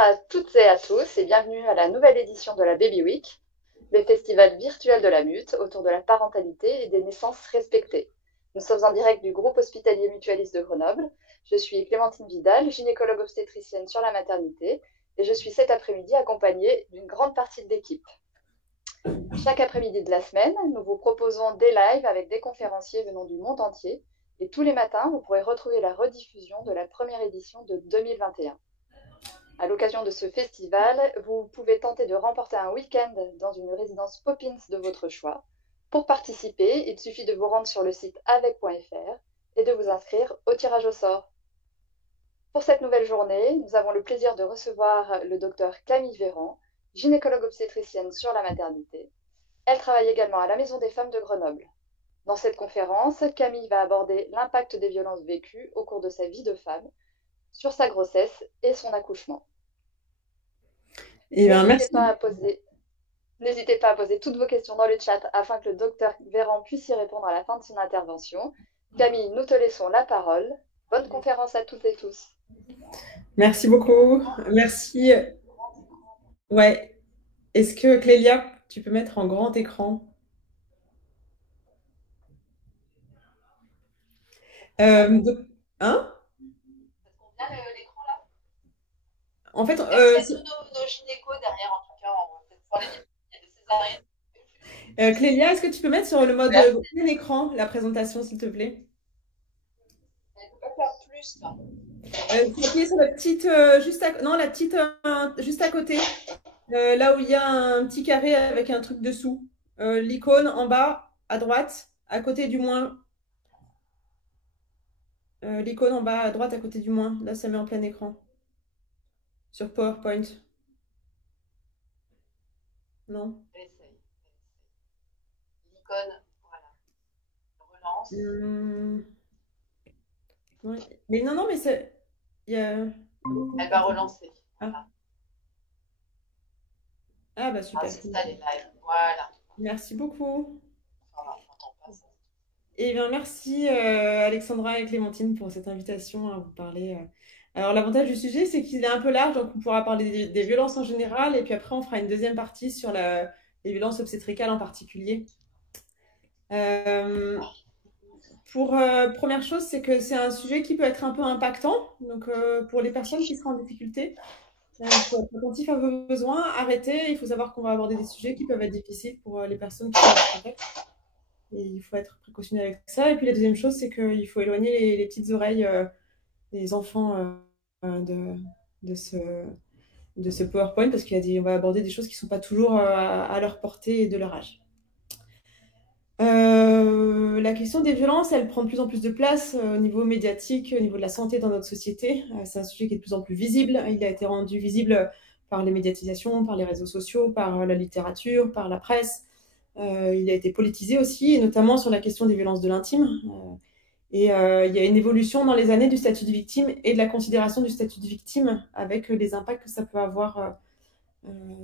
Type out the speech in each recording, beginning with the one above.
à toutes et à tous et bienvenue à la nouvelle édition de la Baby Week, le festival virtuel de la MUT autour de la parentalité et des naissances respectées. Nous sommes en direct du groupe hospitalier mutualiste de Grenoble. Je suis Clémentine Vidal, gynécologue obstétricienne sur la maternité et je suis cet après-midi accompagnée d'une grande partie de l'équipe. Chaque après-midi de la semaine, nous vous proposons des lives avec des conférenciers venant du monde entier et tous les matins, vous pourrez retrouver la rediffusion de la première édition de 2021. À l'occasion de ce festival, vous pouvez tenter de remporter un week-end dans une résidence Poppins de votre choix. Pour participer, il suffit de vous rendre sur le site avec.fr et de vous inscrire au tirage au sort. Pour cette nouvelle journée, nous avons le plaisir de recevoir le docteur Camille Véran, gynécologue obstétricienne sur la maternité. Elle travaille également à la Maison des femmes de Grenoble. Dans cette conférence, Camille va aborder l'impact des violences vécues au cours de sa vie de femme, sur sa grossesse et son accouchement. N'hésitez pas à poser toutes vos questions dans le chat afin que le docteur Véran puisse y répondre à la fin de son intervention. Camille, nous te laissons la parole. Bonne conférence à toutes et tous. Merci beaucoup. Merci. Ouais. Est-ce que Clélia, tu peux mettre en grand écran? Hein? L'écran là. En fait, tous nos gynécos derrière, en tout cas, pour les il y a des césariennes. Clélia, est-ce que tu peux mettre sur le mode plein écran la présentation, s'il te plaît? Elle ne peut pas faire plus, là. Appuyer sur la petite, juste à côté, là où il y a un petit carré avec un truc dessous. L'icône en bas, à droite, à côté du moins. L'icône en bas à droite, à côté du moins. Là, ça met en plein écran. Sur PowerPoint. Non. L'icône, voilà. Relance. Ouais. Mais non, mais c'est... Elle va relancer. Ah, bah super. Ah, c'est ça les lives. Voilà. Merci beaucoup. Voilà, j'entends pas ça. Et bien, merci Alexandra et Clémentine pour cette invitation à vous parler. Alors, l'avantage du sujet, c'est qu'il est un peu large, donc on pourra parler des violences en général, et puis après, on fera une deuxième partie sur les violences obstétricales en particulier. Première chose, c'est que c'est un sujet qui peut être un peu impactant. Donc, pour les personnes qui seront en difficulté, il faut être attentif à vos besoins, arrêtez. Il faut savoir qu'on va aborder des sujets qui peuvent être difficiles pour les personnes qui sont en contact. Et il faut être précautionneux avec ça. Et puis, la deuxième chose, c'est qu'il faut éloigner les petites oreilles des enfants de ce PowerPoint parce qu'on va aborder des choses qui ne sont pas toujours à leur portée et de leur âge. La question des violences, elle prend de plus en plus de place au niveau médiatique, au niveau de la santé dans notre société. C'est un sujet qui est de plus en plus visible. Il a été rendu visible par les médiatisations, par les réseaux sociaux, par la littérature, par la presse. Il a été politisé aussi, et notamment sur la question des violences de l'intime. Il y a une évolution dans les années du statut de victime et de la considération du statut de victime avec les impacts que ça peut avoir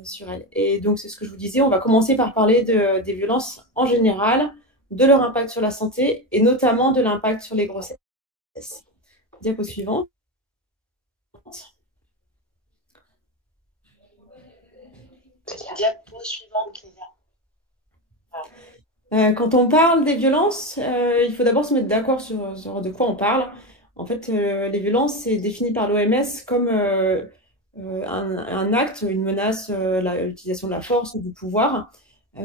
sur elle. Et donc, c'est ce que je vous disais, on va commencer par parler des violences en général, de leur impact sur la santé et notamment de l'impact sur les grossesses. Diapo suivante. Diapo suivante, Clélia. Quand on parle des violences, il faut d'abord se mettre d'accord sur de quoi on parle. En fait, les violences, c'est défini par l'OMS comme un acte, une menace, l'utilisation de la force ou du pouvoir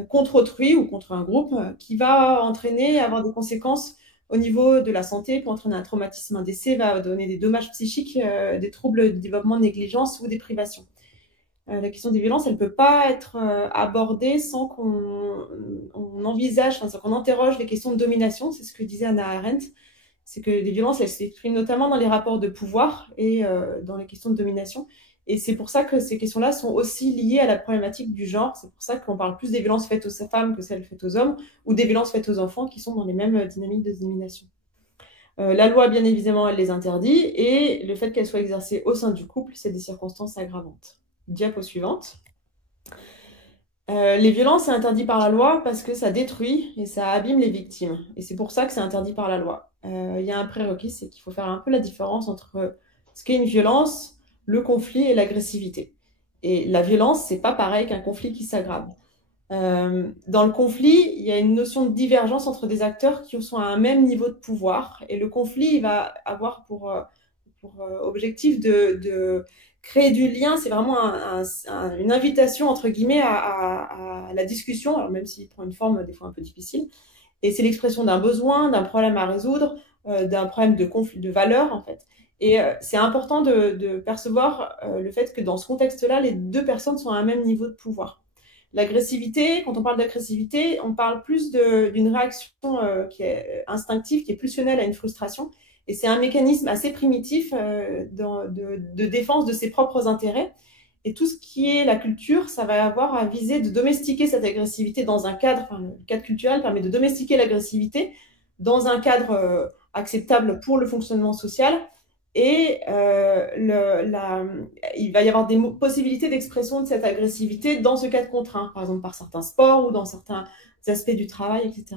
contre autrui ou contre un groupe qui va entraîner, avoir des conséquences au niveau de la santé, pour entraîner un traumatisme, un décès, va donner des dommages psychiques, des troubles de développement de négligence ou des privations. La question des violences, elle ne peut pas être abordée sans qu'on envisage, sans qu'on interroge les questions de domination. C'est ce que disait Hannah Arendt. C'est que les violences, elles s'expriment notamment dans les rapports de pouvoir et dans les questions de domination. Et c'est pour ça que ces questions-là sont aussi liées à la problématique du genre. C'est pour ça qu'on parle plus des violences faites aux femmes que celles faites aux hommes, ou des violences faites aux enfants qui sont dans les mêmes dynamiques de domination. La loi, bien évidemment, elle les interdit, et le fait qu'elles soient exercées au sein du couple, c'est des circonstances aggravantes. Diapo suivante. Les violences, c'est interdit par la loi parce que ça détruit et ça abîme les victimes. Et c'est pour ça que c'est interdit par la loi. Il y a un prérequis, c'est qu'il faut faire un peu la différence entre ce qu'est une violence, le conflit et l'agressivité. Et la violence, c'est pas pareil qu'un conflit qui s'aggrave. Dans le conflit, il y a une notion de divergence entre des acteurs qui sont à un même niveau de pouvoir. Et le conflit, il va avoir pour objectif de créer du lien. C'est vraiment une invitation, entre guillemets, à la discussion, alors même s'il prend une forme des fois un peu difficile. Et c'est l'expression d'un besoin, d'un problème à résoudre, d'un problème de conflit de valeurs, en fait. Et c'est important de percevoir le fait que dans ce contexte-là, les deux personnes sont à un même niveau de pouvoir. L'agressivité, quand on parle d'agressivité, on parle plus d'une réaction qui est instinctive, qui est pulsionnelle à une frustration. Et c'est un mécanisme assez primitif de défense de ses propres intérêts. Et tout ce qui est la culture, ça va avoir à viser de domestiquer cette agressivité dans un cadre, enfin, le cadre culturel permet de domestiquer l'agressivité dans un cadre acceptable pour le fonctionnement social. Et il va y avoir des possibilités d'expression de cette agressivité dans ce cadre contraint, par exemple par certains sports ou dans certains aspects du travail, etc.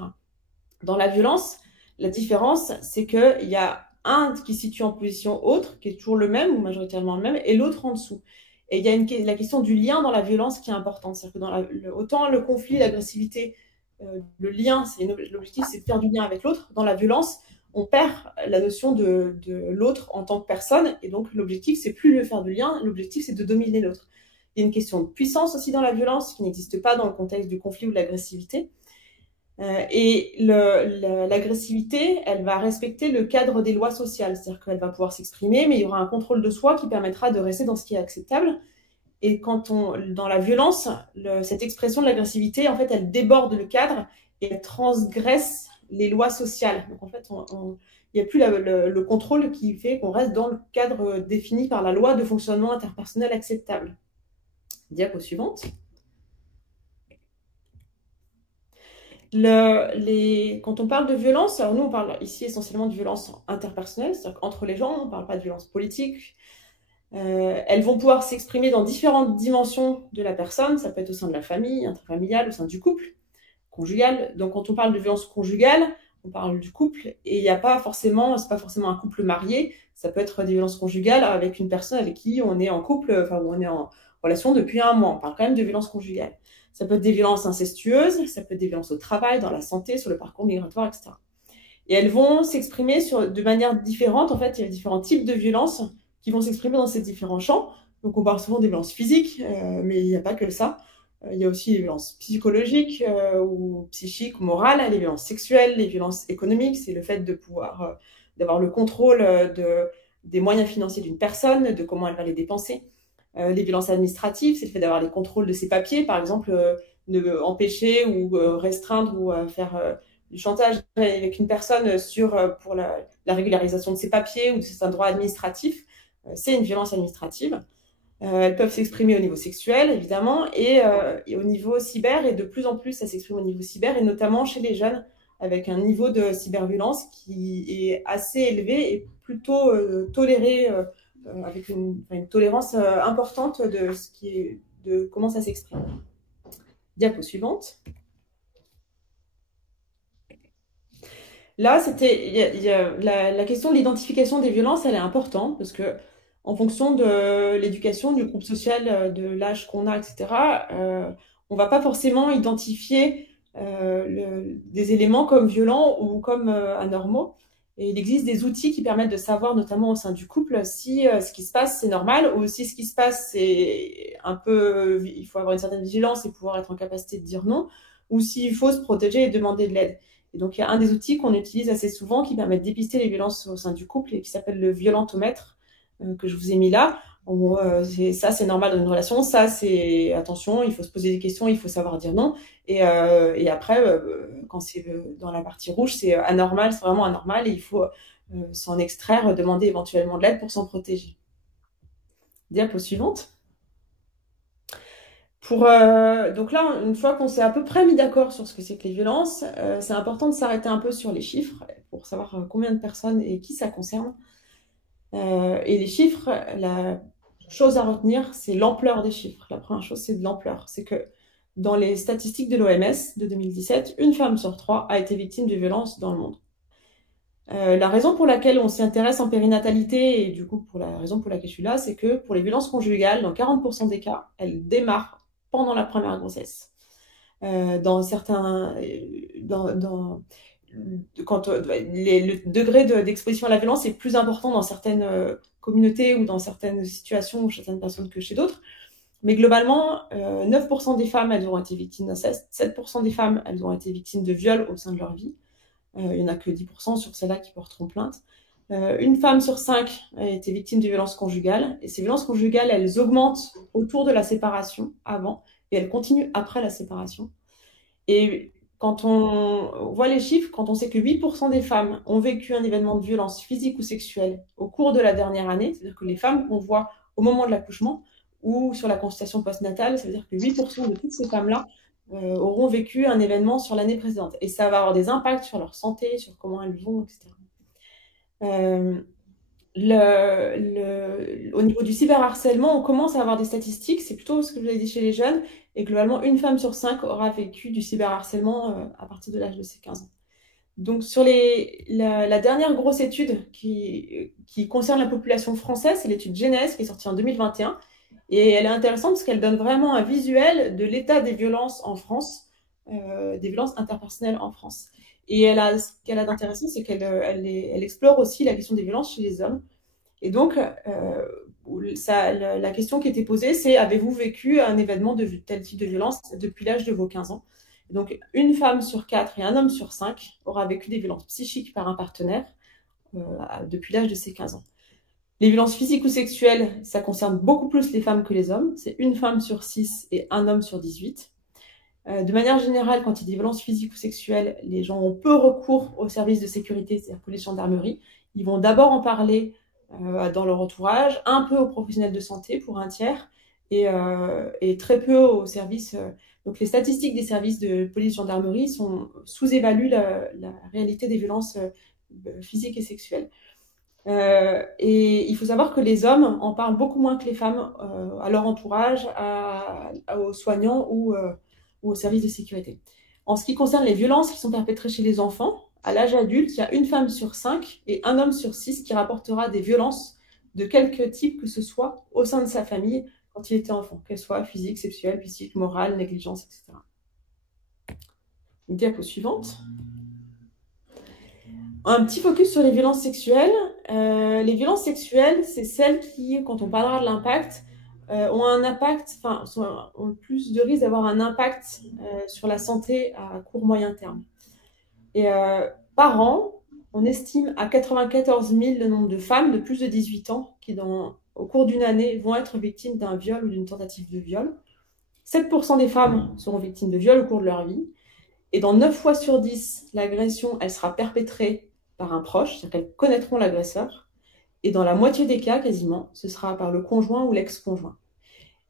Dans la violence, la différence, c'est qu'il y a un qui se situe en position autre, qui est toujours le même ou majoritairement le même, et l'autre en dessous. Et il y a la question du lien dans la violence qui est importante. C'est-à-dire que autant le conflit, l'agressivité, le lien, l'objectif, c'est de faire du lien avec l'autre. Dans la violence, on perd la notion de l'autre en tant que personne, et donc l'objectif, c'est plus de faire du lien, l'objectif, c'est de dominer l'autre. Il y a une question de puissance aussi dans la violence qui n'existe pas dans le contexte du conflit ou de l'agressivité. Et l'agressivité, elle va respecter le cadre des lois sociales, c'est-à-dire qu'elle va pouvoir s'exprimer, mais il y aura un contrôle de soi qui permettra de rester dans ce qui est acceptable. Et dans la violence, cette expression de l'agressivité, en fait, elle déborde le cadre et elle transgresse les lois sociales. Donc en fait, il n'y a plus le contrôle qui fait qu'on reste dans le cadre défini par la loi de fonctionnement interpersonnel acceptable. Diapo suivante. Quand on parle de violence, alors nous on parle ici essentiellement de violence interpersonnelle, c'est-à-dire qu'entre les gens, on ne parle pas de violence politique. Elles vont pouvoir s'exprimer dans différentes dimensions de la personne, ça peut être au sein de la famille, intrafamiliale, au sein du couple, conjugal. Donc quand on parle de violence conjugale, on parle du couple, et c'est pas forcément un couple marié, ça peut être des violences conjugales avec une personne avec qui on est en couple, enfin où on est en relation depuis un mois, on parle quand même de violence conjugale. Ça peut être des violences incestueuses, ça peut être des violences au travail, dans la santé, sur le parcours migratoire, etc. Et elles vont s'exprimer de manière différente. En fait, il y a différents types de violences qui vont s'exprimer dans ces différents champs. Donc, on parle souvent des violences physiques, mais il n'y a pas que ça. Il y a aussi les violences psychologiques ou psychiques ou morales, les violences sexuelles, les violences économiques. C'est le fait de pouvoir d'avoir le contrôle des moyens financiers d'une personne, de comment elle va les dépenser. Les violences administratives, c'est le fait d'avoir les contrôles de ses papiers, par exemple, de empêcher ou restreindre ou faire du chantage avec une personne pour la régularisation de ses papiers ou de certains droits administratifs. C'est une violence administrative. Elles peuvent s'exprimer au niveau sexuel, évidemment, et au niveau cyber, et de plus en plus, ça s'exprime au niveau cyber, et notamment chez les jeunes, avec un niveau de cyberviolence qui est assez élevé et plutôt toléré, avec une tolérance importante de comment ça s'exprime. Diapo suivante. Là, la question de l'identification des violences, elle est importante parce que en fonction de l'éducation, du groupe social, de l'âge qu'on a, etc., on va pas forcément identifier des éléments comme violents ou comme anormaux. Et il existe des outils qui permettent de savoir, notamment au sein du couple, si ce qui se passe, c'est normal, ou si ce qui se passe, c'est un peu... Il faut avoir une certaine vigilance et pouvoir être en capacité de dire non, ou s'il faut se protéger et demander de l'aide. Et donc, il y a un des outils qu'on utilise assez souvent qui permet de dépister les violences au sein du couple et qui s'appelle le violentomètre, que je vous ai mis là. En gros, ça, c'est normal dans une relation. Ça, c'est attention, il faut se poser des questions, il faut savoir dire non. Et après, quand c'est dans la partie rouge, c'est anormal, c'est vraiment anormal et il faut s'en extraire, demander éventuellement de l'aide pour s'en protéger. Diapo suivante. Donc là, une fois qu'on s'est à peu près mis d'accord sur ce que c'est que les violences, c'est important de s'arrêter un peu sur les chiffres pour savoir combien de personnes et qui ça concerne. Et les chiffres, la chose à retenir, c'est l'ampleur des chiffres. La première chose, c'est de l'ampleur. C'est que dans les statistiques de l'OMS de 2017, une femme sur 3 a été victime de violences dans le monde. La raison pour laquelle on s'y intéresse en périnatalité, et du coup pour la raison pour laquelle je suis là, c'est que pour les violences conjugales, dans 40% des cas, elles démarrent pendant la première grossesse. Dans certains, quand le degré d'exposition à la violence est plus important dans certaines communautés ou dans certaines situations ou chez certaines personnes que chez d'autres. Mais globalement, 9% des femmes, elles ont été victimes d'inceste, 7% des femmes, elles ont été victimes de viol au sein de leur vie. Il n'y en a que 10% sur celles-là qui porteront plainte. Une femme sur 5 a été victime de violences conjugales. Et ces violences conjugales, elles augmentent autour de la séparation avant et elles continuent après la séparation. Et quand on voit les chiffres, quand on sait que 8% des femmes ont vécu un événement de violence physique ou sexuelle au cours de la dernière année, c'est-à-dire que les femmes qu'on voit au moment de l'accouchement ou sur la consultation postnatale, ça veut dire que 8% de toutes ces femmes-là auront vécu un événement sur l'année précédente. Et ça va avoir des impacts sur leur santé, sur comment elles vont, etc. Au niveau du cyberharcèlement, on commence à avoir des statistiques, c'est plutôt ce que je vous ai dit chez les jeunes, et globalement, une femme sur 5 aura vécu du cyberharcèlement à partir de l'âge de ses 15 ans. Donc, sur la dernière grosse étude qui concerne la population française, c'est l'étude Genèse qui est sortie en 2021. Et elle est intéressante parce qu'elle donne vraiment un visuel de l'état des violences en France, des violences interpersonnelles en France. Et ce qu'elle a d'intéressant, c'est qu'elle explore aussi la question des violences chez les hommes. Et donc, la question qui était posée, c'est: avez-vous vécu un événement de tel type de violence depuis l'âge de vos 15 ans? Et donc, une femme sur 4 et un homme sur 5 aura vécu des violences psychiques par un partenaire depuis l'âge de ses 15 ans. Les violences physiques ou sexuelles, ça concerne beaucoup plus les femmes que les hommes. C'est une femme sur 6 et un homme sur 18. De manière générale, quand il y a des violences physiques ou sexuelles, les gens ont peu recours aux services de sécurité, c'est-à-dire police, gendarmerie. Ils vont d'abord en parler dans leur entourage, un peu aux professionnels de santé pour un tiers, et très peu aux services. Donc les statistiques des services de police, gendarmerie sous-évaluent la réalité des violences physiques et sexuelles. Et il faut savoir que les hommes en parlent beaucoup moins que les femmes à leur entourage, aux soignants ou aux services de sécurité. En ce qui concerne les violences qui sont perpétrées chez les enfants, à l'âge adulte, il y a une femme sur 5 et un homme sur 6 qui rapportera des violences de quelque type que ce soit au sein de sa famille quand il était enfant, qu'elles soient physiques, sexuelles, psychiques, morales, négligence, etc. Diapo suivante. Un petit focus sur les violences sexuelles. Les violences sexuelles, c'est celles qui, quand on parlera de l'impact, ont un impact, enfin, ont plus de risque d'avoir un impact sur la santé à court moyen terme. Et par an, on estime à 94 000 le nombre de femmes de plus de 18 ans qui, au cours d'une année, vont être victimes d'un viol ou d'une tentative de viol. 7% des femmes seront victimes de viol au cours de leur vie. Et dans 9 fois sur 10, l'agression, elle sera perpétrée par un proche, c'est-à-dire qu'elles connaîtront l'agresseur. Et dans la moitié des cas, quasiment, ce sera par le conjoint ou l'ex-conjoint.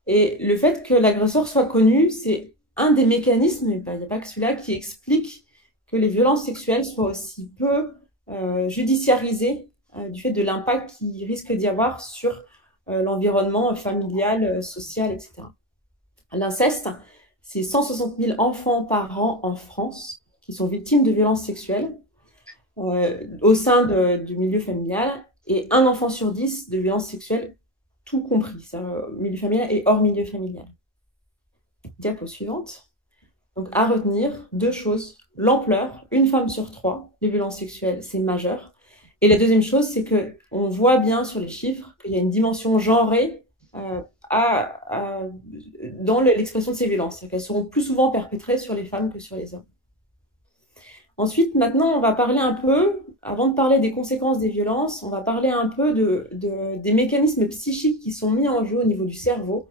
Et le fait que l'agresseur soit connu, c'est un des mécanismes, mais il n'y a pas que celui-là, qui explique que les violences sexuelles soient aussi peu judiciarisées du fait de l'impact qu'il risque d'y avoir sur l'environnement familial, social, etc. L'inceste, c'est 160 000 enfants par an en France qui sont victimes de violences sexuelles au sein du milieu familial, et un enfant sur 10 de violences sexuelles, tout compris, ça, milieu familial et hors milieu familial. Diapo suivante. Donc, à retenir, 2 choses. L'ampleur, une femme sur 3, les violences sexuelles, c'est majeur. Et la deuxième chose, c'est qu'on voit bien sur les chiffres qu'il y a une dimension genrée dans l'expression de ces violences. C'est-à-dire qu'elles seront plus souvent perpétrées sur les femmes que sur les hommes. Ensuite, maintenant, on va parler un peu, avant de parler des conséquences des violences, on va parler un peu des mécanismes psychiques qui sont mis en jeu au niveau du cerveau,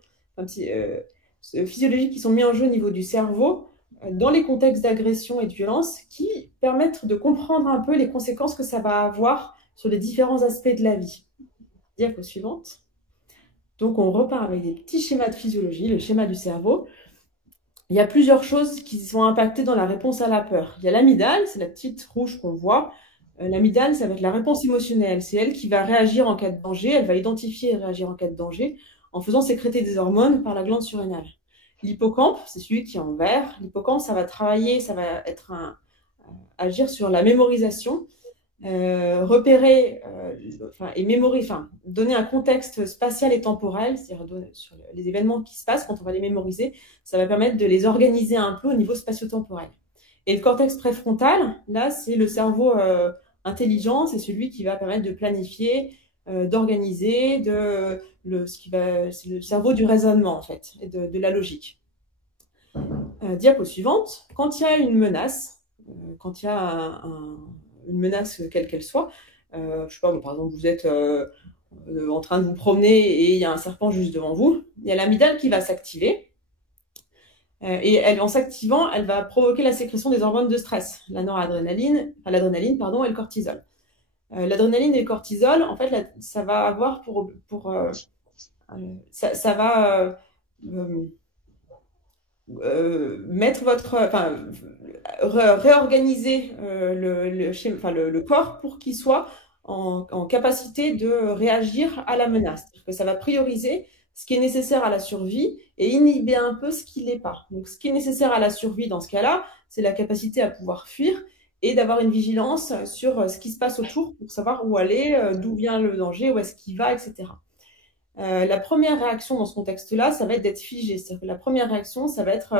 physiologiques qui sont mis en jeu au niveau du cerveau, dans les contextes d'agression et de violence, qui permettent de comprendre un peu les conséquences que ça va avoir sur les différents aspects de la vie. Diapo suivante. Donc, on repart avec des petits schémas de physiologie, le schéma du cerveau. Il y a plusieurs choses qui sont impactées dans la réponse à la peur. Il y a l'amygdale, c'est la petite rouge qu'on voit. L'amygdale, ça va être la réponse émotionnelle. C'est elle qui va réagir en cas de danger. Elle va identifier et réagir en cas de danger en faisant sécréter des hormones par la glande surrénale. L'hippocampe, c'est celui qui est en vert. L'hippocampe, ça va travailler, ça va agir sur la mémorisation. repérer et mémoriser, donner un contexte spatial et temporel, c'est-à-dire sur les événements qui se passent, quand on va les mémoriser, ça va permettre de les organiser un peu au niveau spatio-temporel. Et le cortex préfrontal, là, c'est le cerveau intelligent, c'est celui qui va permettre de planifier, d'organiser, c'est le cerveau du raisonnement, en fait, et de la logique. Diapo suivante. Quand il y a une menace, quand il y a une menace quelle qu'elle soit, je sais pas, par exemple, vous êtes en train de vous promener et il y a un serpent juste devant vous, il y a l'amygdale qui va s'activer. Et en s'activant, elle va provoquer la sécrétion des hormones de stress, l'adrénaline, et le cortisol. L'adrénaline et le cortisol, en fait, ça va avoir ça va mettre réorganiser le corps pour qu'il soit en capacité de réagir à la menace. C'est-à-dire que ça va prioriser ce qui est nécessaire à la survie et inhiber un peu ce qui ne l'est pas. Donc, ce qui est nécessaire à la survie dans ce cas-là, c'est la capacité à pouvoir fuir et d'avoir une vigilance sur ce qui se passe autour pour savoir où aller, d'où vient le danger, où est-ce qu'il va, etc. La première réaction dans ce contexte-là, ça va être d'être figé. C'est-à-dire que la première réaction, ça va être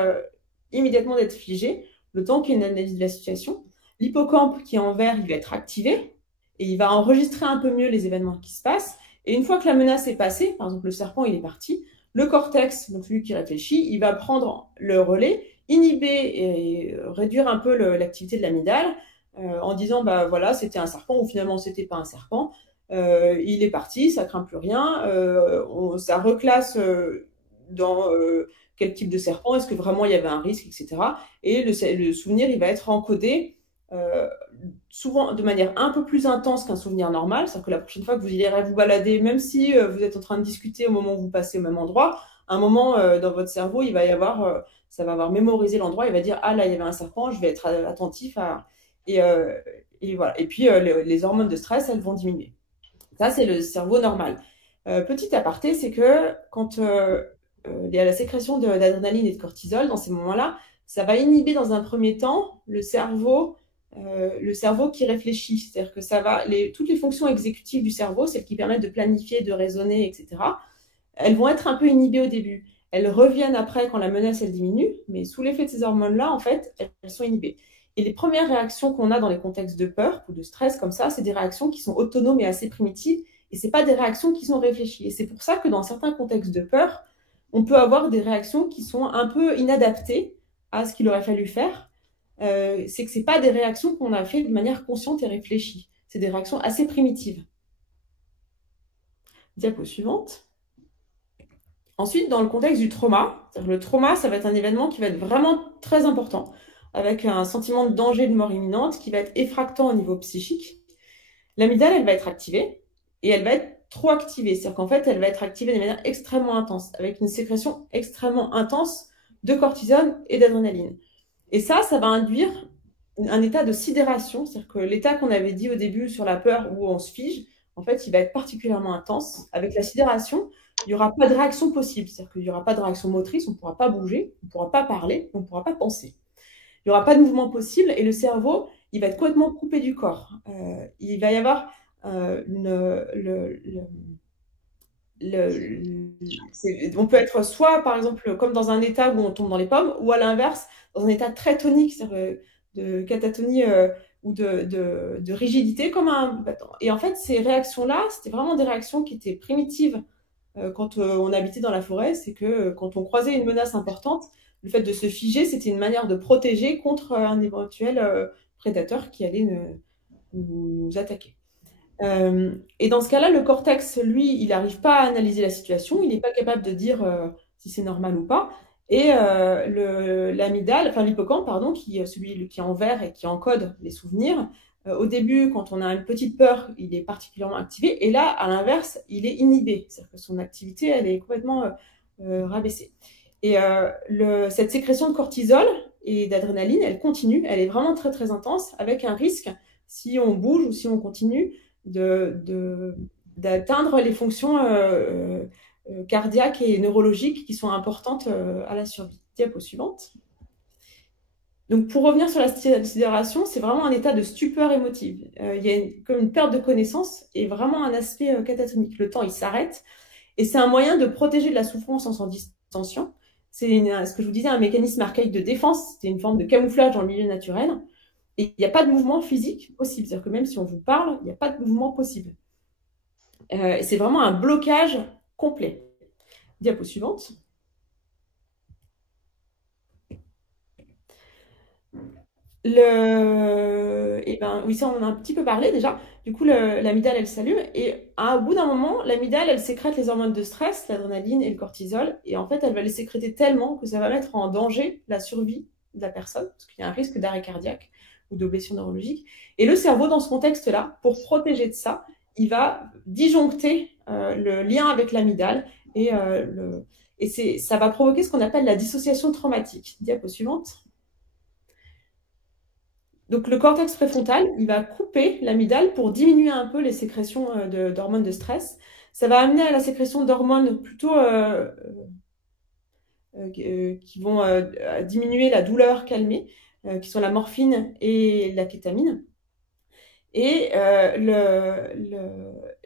immédiatement d'être figé, le temps qu'il y ait une analyse de la situation. L'hippocampe qui est en vert, il va être activé et il va enregistrer un peu mieux les événements qui se passent. Et une fois que la menace est passée, par exemple le serpent, il est parti, le cortex, donc celui qui réfléchit, il va prendre le relais, inhiber et réduire un peu l'activité de l'amygdale en disant, bah voilà, c'était un serpent ou finalement c'était pas un serpent. Il est parti, ça craint plus rien, ça reclasse dans quel type de serpent, est-ce que vraiment il y avait un risque, etc. Et le souvenir, il va être encodé souvent de manière un peu plus intense qu'un souvenir normal, c'est-à-dire que la prochaine fois que vous irez vous balader, même si vous êtes en train de discuter au moment où vous passez au même endroit, à un moment dans votre cerveau, il va y avoir, ça va avoir mémorisé l'endroit, il va dire, ah là, il y avait un serpent, je vais être attentif à... Et voilà. Et puis, les hormones de stress, elles vont diminuer. Ça, c'est le cerveau normal. Petit aparté, c'est que quand il y a la sécrétion d'adrénaline et de cortisol, dans ces moments-là, ça va inhiber dans un premier temps le cerveau qui réfléchit. C'est-à-dire que toutes les fonctions exécutives du cerveau, celles qui permettent de planifier, de raisonner, etc., elles vont être un peu inhibées au début. Elles reviennent après quand la menace, elle diminue, mais sous l'effet de ces hormones-là, en fait, elles sont inhibées. Et les premières réactions qu'on a dans les contextes de peur ou de stress comme ça, c'est des réactions qui sont autonomes et assez primitives, et c'est pas des réactions qui sont réfléchies. Et c'est pour ça que dans certains contextes de peur, on peut avoir des réactions qui sont un peu inadaptées à ce qu'il aurait fallu faire. C'est que c'est pas des réactions qu'on a fait de manière consciente et réfléchie. C'est des réactions assez primitives. Diapo suivante. Ensuite, dans le contexte du trauma, le trauma, ça va être un événement qui va être vraiment très important, avec un sentiment de danger de mort imminente qui va être effractant au niveau psychique. L'amygdale, elle va être activée et elle va être trop activée. C'est-à-dire qu'en fait, elle va être activée de manière extrêmement intense, avec une sécrétion extrêmement intense de cortisol et d'adrénaline. Et ça va induire un état de sidération, c'est-à-dire que l'état qu'on avait dit au début sur la peur où on se fige, en fait, il va être particulièrement intense. Avec la sidération, il n'y aura pas de réaction possible, c'est-à-dire qu'il n'y aura pas de réaction motrice, on ne pourra pas bouger, on ne pourra pas parler, on ne pourra pas penser. Il n'y aura pas de mouvement possible et le cerveau, il va être complètement coupé du corps. Il va y avoir on peut être soit, par exemple, comme dans un état où on tombe dans les pommes, ou à l'inverse, dans un état très tonique, c'est-à-dire de catatonie ou de rigidité, comme un battant. Et en fait, ces réactions-là, c'était vraiment des réactions qui étaient primitives quand on habitait dans la forêt. C'est que quand on croisait une menace importante, le fait de se figer, c'était une manière de protéger contre un éventuel prédateur qui allait nous attaquer. Et dans ce cas-là, le cortex, lui, il n'arrive pas à analyser la situation, il n'est pas capable de dire si c'est normal ou pas. Et l'amygdale, enfin l'hippocampe, pardon, celui qui est en vert et qui encode les souvenirs, au début, quand on a une petite peur, il est particulièrement activé. Et là, à l'inverse, il est inhibé. C'est-à-dire que son activité, elle est complètement rabaissée. Et cette sécrétion de cortisol et d'adrénaline, elle continue, elle est vraiment très très intense, avec un risque, si on bouge ou si on continue, d'atteindre les fonctions cardiaques et neurologiques qui sont importantes à la survie. Diapo suivante. Donc, pour revenir sur la sidération, c'est vraiment un état de stupeur émotive. Il y a comme une perte de connaissance et vraiment un aspect catatonique. Le temps, il s'arrête. Et c'est un moyen de protéger de la souffrance en s'en distanciant. C'est ce que je vous disais, un mécanisme archaïque de défense. C'est une forme de camouflage dans le milieu naturel. Et il n'y a pas de mouvement physique possible. C'est-à-dire que même si on vous parle, il n'y a pas de mouvement possible. C'est vraiment un blocage complet. Diapo suivante. Oui, ça, on en a un petit peu parlé déjà. Du coup, l'amygdale, elle s'allume. Et au bout d'un moment, l'amygdale, elle sécrète les hormones de stress, l'adrénaline et le cortisol. Et en fait, elle va les sécréter tellement que ça va mettre en danger la survie de la personne, parce qu'il y a un risque d'arrêt cardiaque ou de blessure neurologique. Et le cerveau, dans ce contexte-là, pour protéger de ça, il va disjoncter le lien avec l'amygdale. Ça va provoquer ce qu'on appelle la dissociation traumatique. Diapo suivante. Donc, le cortex préfrontal, il va couper l'amygdale pour diminuer un peu les sécrétions d'hormones de stress. Ça va amener à la sécrétion d'hormones plutôt qui vont diminuer la douleur, calmer, qui sont la morphine et la kétamine. Et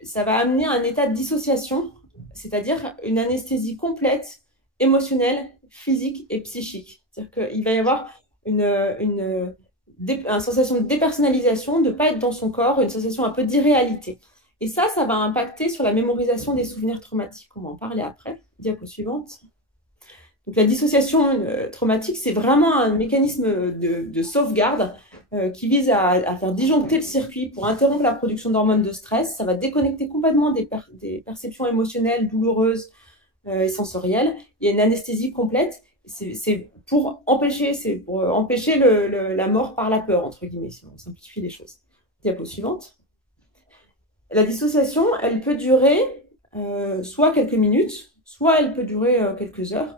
ça va amener à un état de dissociation, c'est-à-dire une anesthésie complète, émotionnelle, physique et psychique. C'est-à-dire qu'il va y avoir une sensation de dépersonnalisation, de ne pas être dans son corps, une sensation un peu d'irréalité. Et ça va impacter sur la mémorisation des souvenirs traumatiques. On va en parler après. Diapo suivante. Donc, la dissociation traumatique, c'est vraiment un mécanisme de sauvegarde qui vise à faire disjoncter le circuit pour interrompre la production d'hormones de stress. Ça va déconnecter complètement des perceptions émotionnelles douloureuses et sensorielles. Il y a une anesthésie complète. C'est pour empêcher la mort par la peur, entre guillemets, si on simplifie les choses. Diapo suivante. La dissociation, elle peut durer soit quelques minutes, soit elle peut durer quelques heures.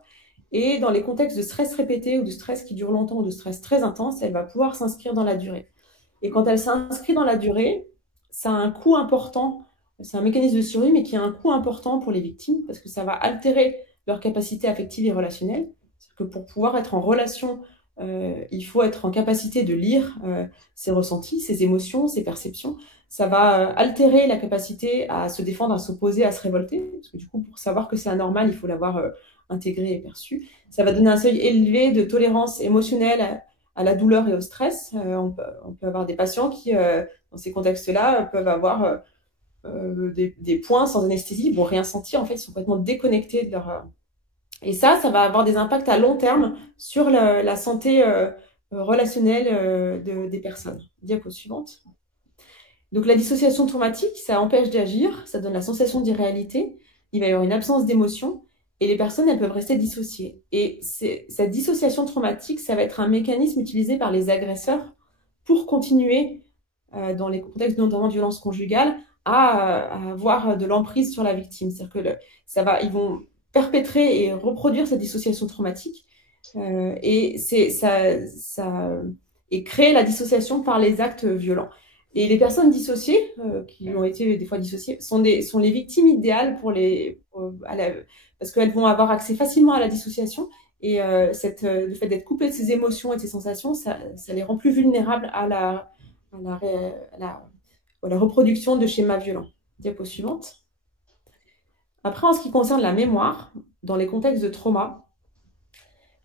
Et dans les contextes de stress répété ou de stress qui dure longtemps ou de stress très intense, elle va pouvoir s'inscrire dans la durée. Et quand elle s'inscrit dans la durée, ça a un coût important. C'est un mécanisme de survie, mais qui a un coût important pour les victimes parce que ça va altérer leur capacité affective et relationnelle. Que pour pouvoir être en relation, il faut être en capacité de lire ses ressentis, ses émotions, ses perceptions. Ça va altérer la capacité à se défendre, à s'opposer, à se révolter. Parce que du coup, pour savoir que c'est anormal, il faut l'avoir intégré et perçu. Ça va donner un seuil élevé de tolérance émotionnelle à la douleur et au stress. On peut avoir des patients qui, dans ces contextes-là, peuvent avoir des points sans anesthésie, ils vont rien sentir. En fait, ils sont complètement déconnectés de leur... Et ça va avoir des impacts à long terme sur la santé relationnelle des personnes. Diapo suivante. Donc la dissociation traumatique, ça empêche d'agir, ça donne la sensation d'irréalité, il va y avoir une absence d'émotion, et les personnes, elles peuvent rester dissociées. Et cette dissociation traumatique, ça va être un mécanisme utilisé par les agresseurs pour continuer, dans les contextes notamment de violence conjugale, à avoir de l'emprise sur la victime. C'est-à-dire que ils vont perpétrer et reproduire cette dissociation traumatique et créer la dissociation par les actes violents. Et les personnes dissociées, qui ont été des fois dissociées, sont les victimes idéales parce qu'elles vont avoir accès facilement à la dissociation et le fait d'être coupées de ses émotions et de ses sensations, ça les rend plus vulnérables à la reproduction de schémas violents. Diapo suivante. Après, en ce qui concerne la mémoire, dans les contextes de trauma,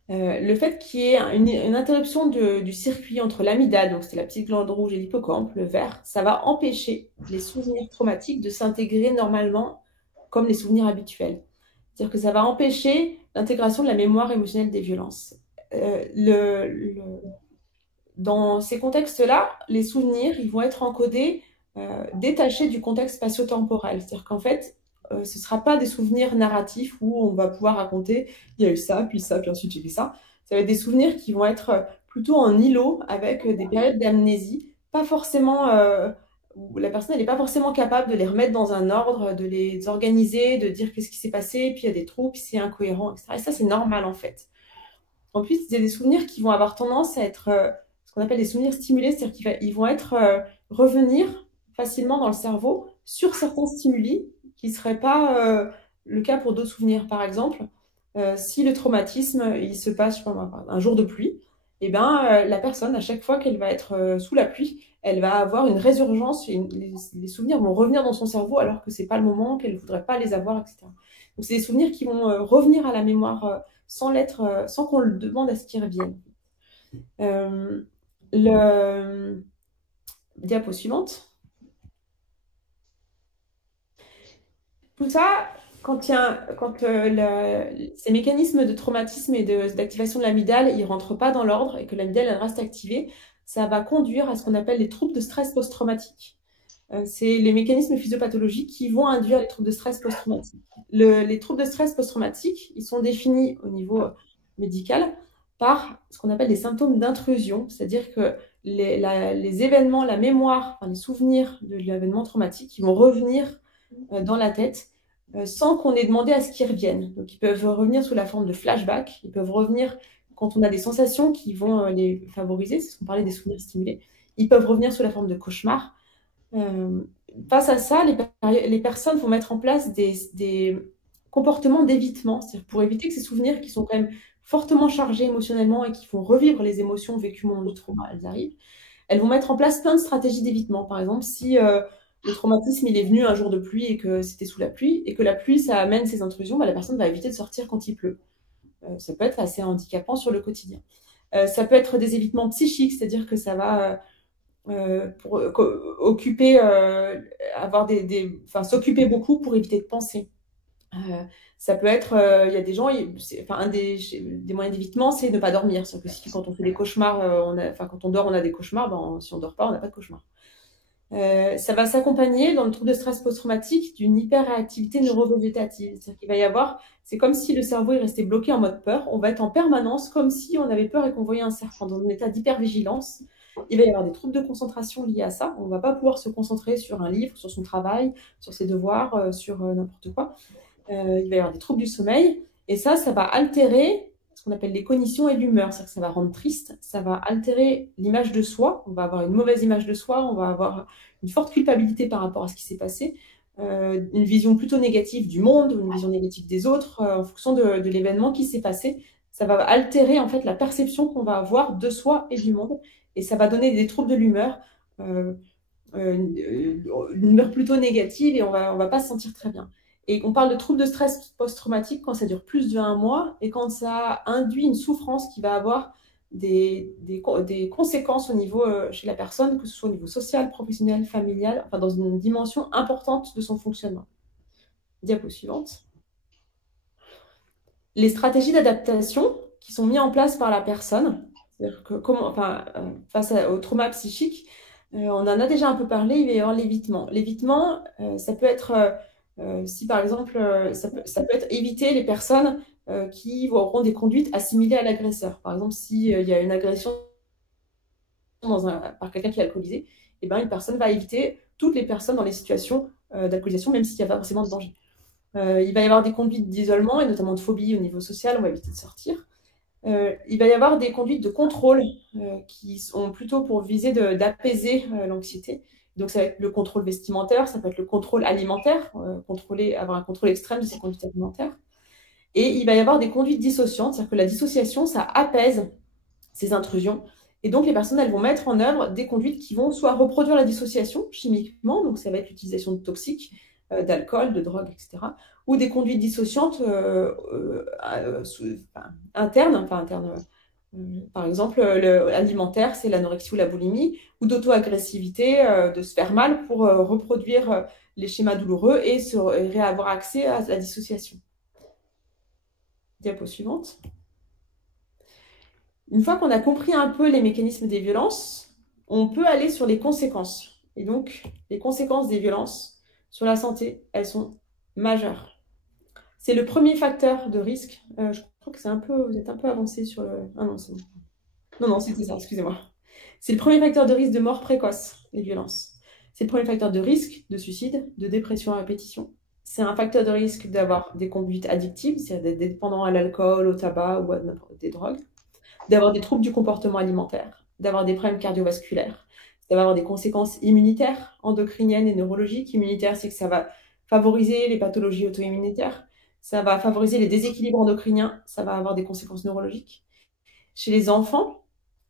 le fait qu'il y ait une interruption du circuit entre l'amygdale, donc c'est la petite glande rouge, et l'hippocampe, le vert, ça va empêcher les souvenirs traumatiques de s'intégrer normalement comme les souvenirs habituels. C'est-à-dire que ça va empêcher l'intégration de la mémoire émotionnelle des violences. Dans ces contextes-là, les souvenirs, ils vont être encodés, détachés du contexte spatio-temporel. C'est-à-dire qu'en fait, ce ne sera pas des souvenirs narratifs où on va pouvoir raconter il y a eu ça, puis ensuite j'ai fait ça. Ça va être des souvenirs qui vont être plutôt en îlot avec des périodes d'amnésie, pas forcément où la personne n'est pas forcément capable de les remettre dans un ordre, de les organiser, de dire qu'est-ce qui s'est passé, puis il y a des trous, puis c'est incohérent, etc. Et ça, c'est normal en fait. En plus, il y a des souvenirs qui vont avoir tendance à être ce qu'on appelle des souvenirs stimulés, c'est-à-dire qu'ils vont revenir facilement dans le cerveau sur certains stimuli qui ne serait pas le cas pour d'autres souvenirs. Par exemple, si le traumatisme, il se passe, je sais pas, un jour de pluie, et ben, la personne, à chaque fois qu'elle va être sous la pluie, elle va avoir une résurgence, et les souvenirs vont revenir dans son cerveau alors que c'est pas le moment, qu'elle ne voudrait pas les avoir, etc. Donc c'est des souvenirs qui vont revenir à la mémoire sans qu'on le demande à ce qu'ils reviennent. Euh, le diapo suivante. Tout ça, ces mécanismes de traumatisme et d'activation de l'amygdale, ils rentrent pas dans l'ordre et que l'amygdale elle reste activée, ça va conduire à ce qu'on appelle les troubles de stress post-traumatique. C'est les mécanismes physiopathologiques qui vont induire les troubles de stress post-traumatique. Les troubles de stress post-traumatique, ils sont définis au niveau médical par ce qu'on appelle des symptômes d'intrusion, c'est-à-dire que les événements, la mémoire, enfin, les souvenirs de l'événement traumatique, ils vont revenir dans la tête sans qu'on ait demandé à ce qu'ils reviennent. Donc, ils peuvent revenir sous la forme de flashbacks, ils peuvent revenir quand on a des sensations qui vont les favoriser, c'est ce qu'on parlait des souvenirs stimulés. Ils peuvent revenir sous la forme de cauchemars. Face à ça, les personnes vont mettre en place des comportements d'évitement, c'est-à-dire pour éviter que ces souvenirs qui sont quand même fortement chargés émotionnellement et qui font revivre les émotions vécues au moment du trauma, elles arrivent. Elles vont mettre en place plein de stratégies d'évitement. Par exemple, si le traumatisme il est venu un jour de pluie et que c'était sous la pluie et que la pluie ça amène ces intrusions, bah, la personne va éviter de sortir quand il pleut. Ça peut être assez handicapant sur le quotidien. Ça peut être des évitements psychiques, c'est-à-dire que ça va pour occuper, s'occuper beaucoup pour éviter de penser. Ça peut être, il y a des gens, un des moyens d'évitement, c'est ne pas dormir. C'est-à-dire que si quand on fait des cauchemars, quand on dort, on a des cauchemars, ben, si on dort pas, on n'a pas de cauchemars. Ça va s'accompagner dans le trouble de stress post-traumatique d'une hyperréactivité neurovégétative. C'est-à-dire qu'il va y avoir, c'est comme si le cerveau est resté bloqué en mode peur. On va être en permanence comme si on avait peur et qu'on voyait un serpent dans un état d'hypervigilance. Il va y avoir des troubles de concentration liés à ça. On ne va pas pouvoir se concentrer sur un livre, sur son travail, sur ses devoirs, sur n'importe quoi. Il va y avoir des troubles du sommeil. Et ça va altérer ce qu'on appelle les cognitions et l'humeur. C'est-à-dire que ça va rendre triste, ça va altérer l'image de soi. On va avoir une mauvaise image de soi, on va avoir une forte culpabilité par rapport à ce qui s'est passé, une vision plutôt négative du monde, une vision négative des autres, en fonction de l'événement qui s'est passé. Ça va altérer en fait la perception qu'on va avoir de soi et du monde. Et ça va donner des troubles de l'humeur, une humeur plutôt négative et on va pas se sentir très bien. Et on parle de troubles de stress post-traumatique quand ça dure plus de 1 mois et quand ça induit une souffrance qui va avoir des conséquences au niveau chez la personne, que ce soit au niveau social, professionnel, familial, enfin dans une dimension importante de son fonctionnement. Diapo suivante. Les stratégies d'adaptation qui sont mises en place par la personne, c'est-à-dire que face au trauma psychique, on en a déjà un peu parlé, il va y avoir l'évitement. L'évitement, ça peut être si par exemple, ça peut être éviter les personnes qui auront des conduites assimilées à l'agresseur. Par exemple, s'il y a une agression par quelqu'un qui est alcoolisé, eh ben, une personne va éviter toutes les personnes dans les situations d'alcoolisation, même s'il n'y a pas forcément de danger. Il va y avoir des conduites d'isolement et notamment de phobie au niveau social, on va éviter de sortir. Il va y avoir des conduites de contrôle qui sont plutôt pour viser d'apaiser l'anxiété. Donc, ça va être le contrôle vestimentaire, ça peut être le contrôle alimentaire, avoir un contrôle extrême de ses conduites alimentaires. Et il va y avoir des conduites dissociantes, c'est-à-dire que la dissociation, ça apaise ces intrusions. Et donc, les personnes, elles vont mettre en œuvre des conduites qui vont soit reproduire la dissociation chimiquement, donc ça va être l'utilisation de toxiques, d'alcool, de drogue, etc., ou des conduites dissociantes internes, par exemple, alimentaire, c'est l'anorexie ou la boulimie, ou d'auto-agressivité, de se faire mal pour reproduire les schémas douloureux et avoir accès à la dissociation. Diapo suivante. Une fois qu'on a compris un peu les mécanismes des violences, on peut aller sur les conséquences. Et donc, les conséquences des violences sur la santé, elles sont majeures. C'est le premier facteur de risque. Je crois que vous êtes un peu avancé sur le... Ah non, c'est bon. Non, c'était ça, excusez-moi. C'est le premier facteur de risque de mort précoce, les violences. C'est le premier facteur de risque de suicide, de dépression à répétition. C'est un facteur de risque d'avoir des conduites addictives, c'est-à-dire d'être dépendant à l'alcool, au tabac ou à des drogues, d'avoir des troubles du comportement alimentaire, d'avoir des problèmes cardiovasculaires, ça va avoir des conséquences immunitaires, endocriniennes et neurologiques. Immunitaires, c'est que ça va favoriser les pathologies auto-immunitaires, ça va favoriser les déséquilibres endocriniens, ça va avoir des conséquences neurologiques. Chez les enfants,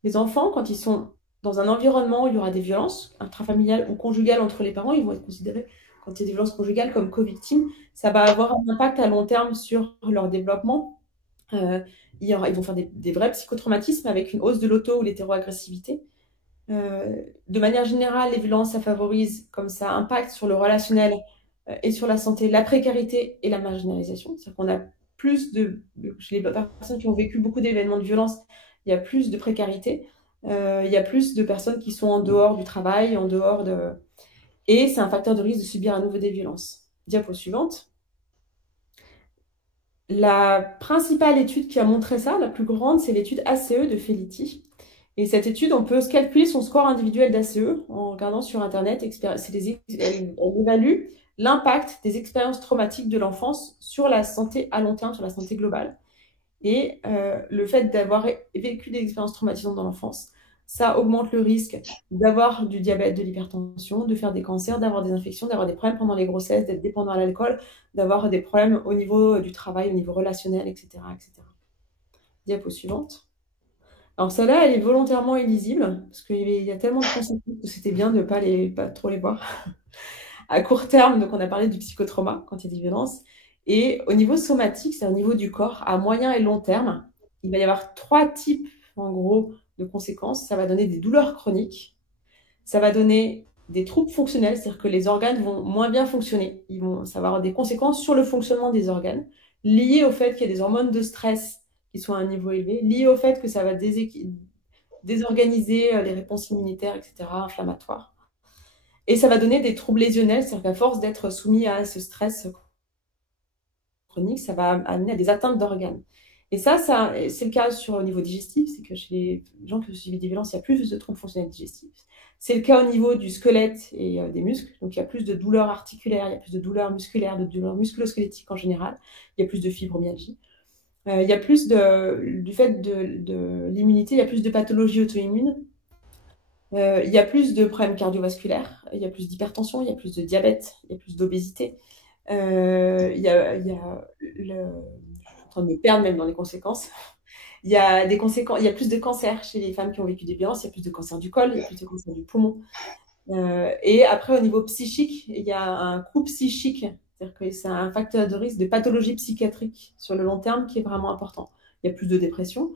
Les enfants, quand ils sont dans un environnement où il y aura des violences intrafamiliales ou conjugales entre les parents, ils vont être considérés, quand il y a des violences conjugales, comme co-victimes. Ça va avoir un impact à long terme sur leur développement. Euh, ils vont faire des vrais psychotraumatismes avec une hausse de l'auto ou l'hétéroagressivité. De manière générale, les violences, ça favorise, comme ça impacte sur le relationnel et sur la santé, la précarité et la marginalisation. C'est-à-dire qu'on a chez les personnes qui ont vécu beaucoup d'événements de violence, il y a plus de précarité, il y a plus de personnes qui sont en dehors du travail, en dehors de... Et c'est un facteur de risque de subir à nouveau des violences. Diapo suivante. La principale étude qui a montré ça, la plus grande, c'est l'étude ACE de Felitti. Et cette étude, on peut calculer son score individuel d'ACE en regardant sur Internet. Elle évalue l'impact des expériences traumatiques de l'enfance sur la santé à long terme, sur la santé globale. Et le fait d'avoir vécu des expériences traumatisantes dans l'enfance, ça augmente le risque d'avoir du diabète, de l'hypertension, de faire des cancers, d'avoir des infections, d'avoir des problèmes pendant les grossesses, d'être dépendant à l'alcool, d'avoir des problèmes au niveau du travail, au niveau relationnel, etc., etc. Diapo suivante. Alors celle-là, elle est volontairement illisible, parce qu'il y a tellement de concepts que c'était bien de ne pas trop les voir. À court terme, donc on a parlé du psychotrauma quand il y a des violences. Et au niveau somatique, c'est au niveau du corps, à moyen et long terme, il va y avoir 3 types, en gros, de conséquences. Ça va donner des douleurs chroniques, ça va donner des troubles fonctionnels, c'est-à-dire que les organes vont moins bien fonctionner. Ça va avoir des conséquences sur le fonctionnement des organes, liées au fait qu'il y a des hormones de stress qui sont à un niveau élevé, liées au fait que ça va désorganiser les réponses immunitaires, etc., inflammatoires. Et ça va donner des troubles lésionnels, c'est-à-dire qu'à force d'être soumis à ce stress chronique, ça va amener à des atteintes d'organes. Et ça c'est le cas au niveau digestif, c'est que chez les gens qui ont subi des violences, il y a plus de troubles fonctionnels digestifs. C'est le cas au niveau du squelette et des muscles, donc il y a plus de douleurs articulaires, il y a plus de douleurs musculaires, de douleurs musculo-squelettiques en général, il y a plus de fibromyalgie. Il y a plus du fait de l'immunité, il y a plus de pathologies auto-immunes. Il y a plus de problèmes cardiovasculaires, il y a plus d'hypertension, il y a plus de diabète, il y a plus d'obésité. Il y a je suis en train de me perdre même dans les conséquences. Il y a il y a plus de cancers chez les femmes qui ont vécu des violences, il y a plus de cancer du col, il y a plus de cancer du poumon. Et après, au niveau psychique, il y a un coût psychique, c'est-à-dire que c'est un facteur de risque de pathologie psychiatrique sur le long terme qui est vraiment important. Il y a plus de dépression,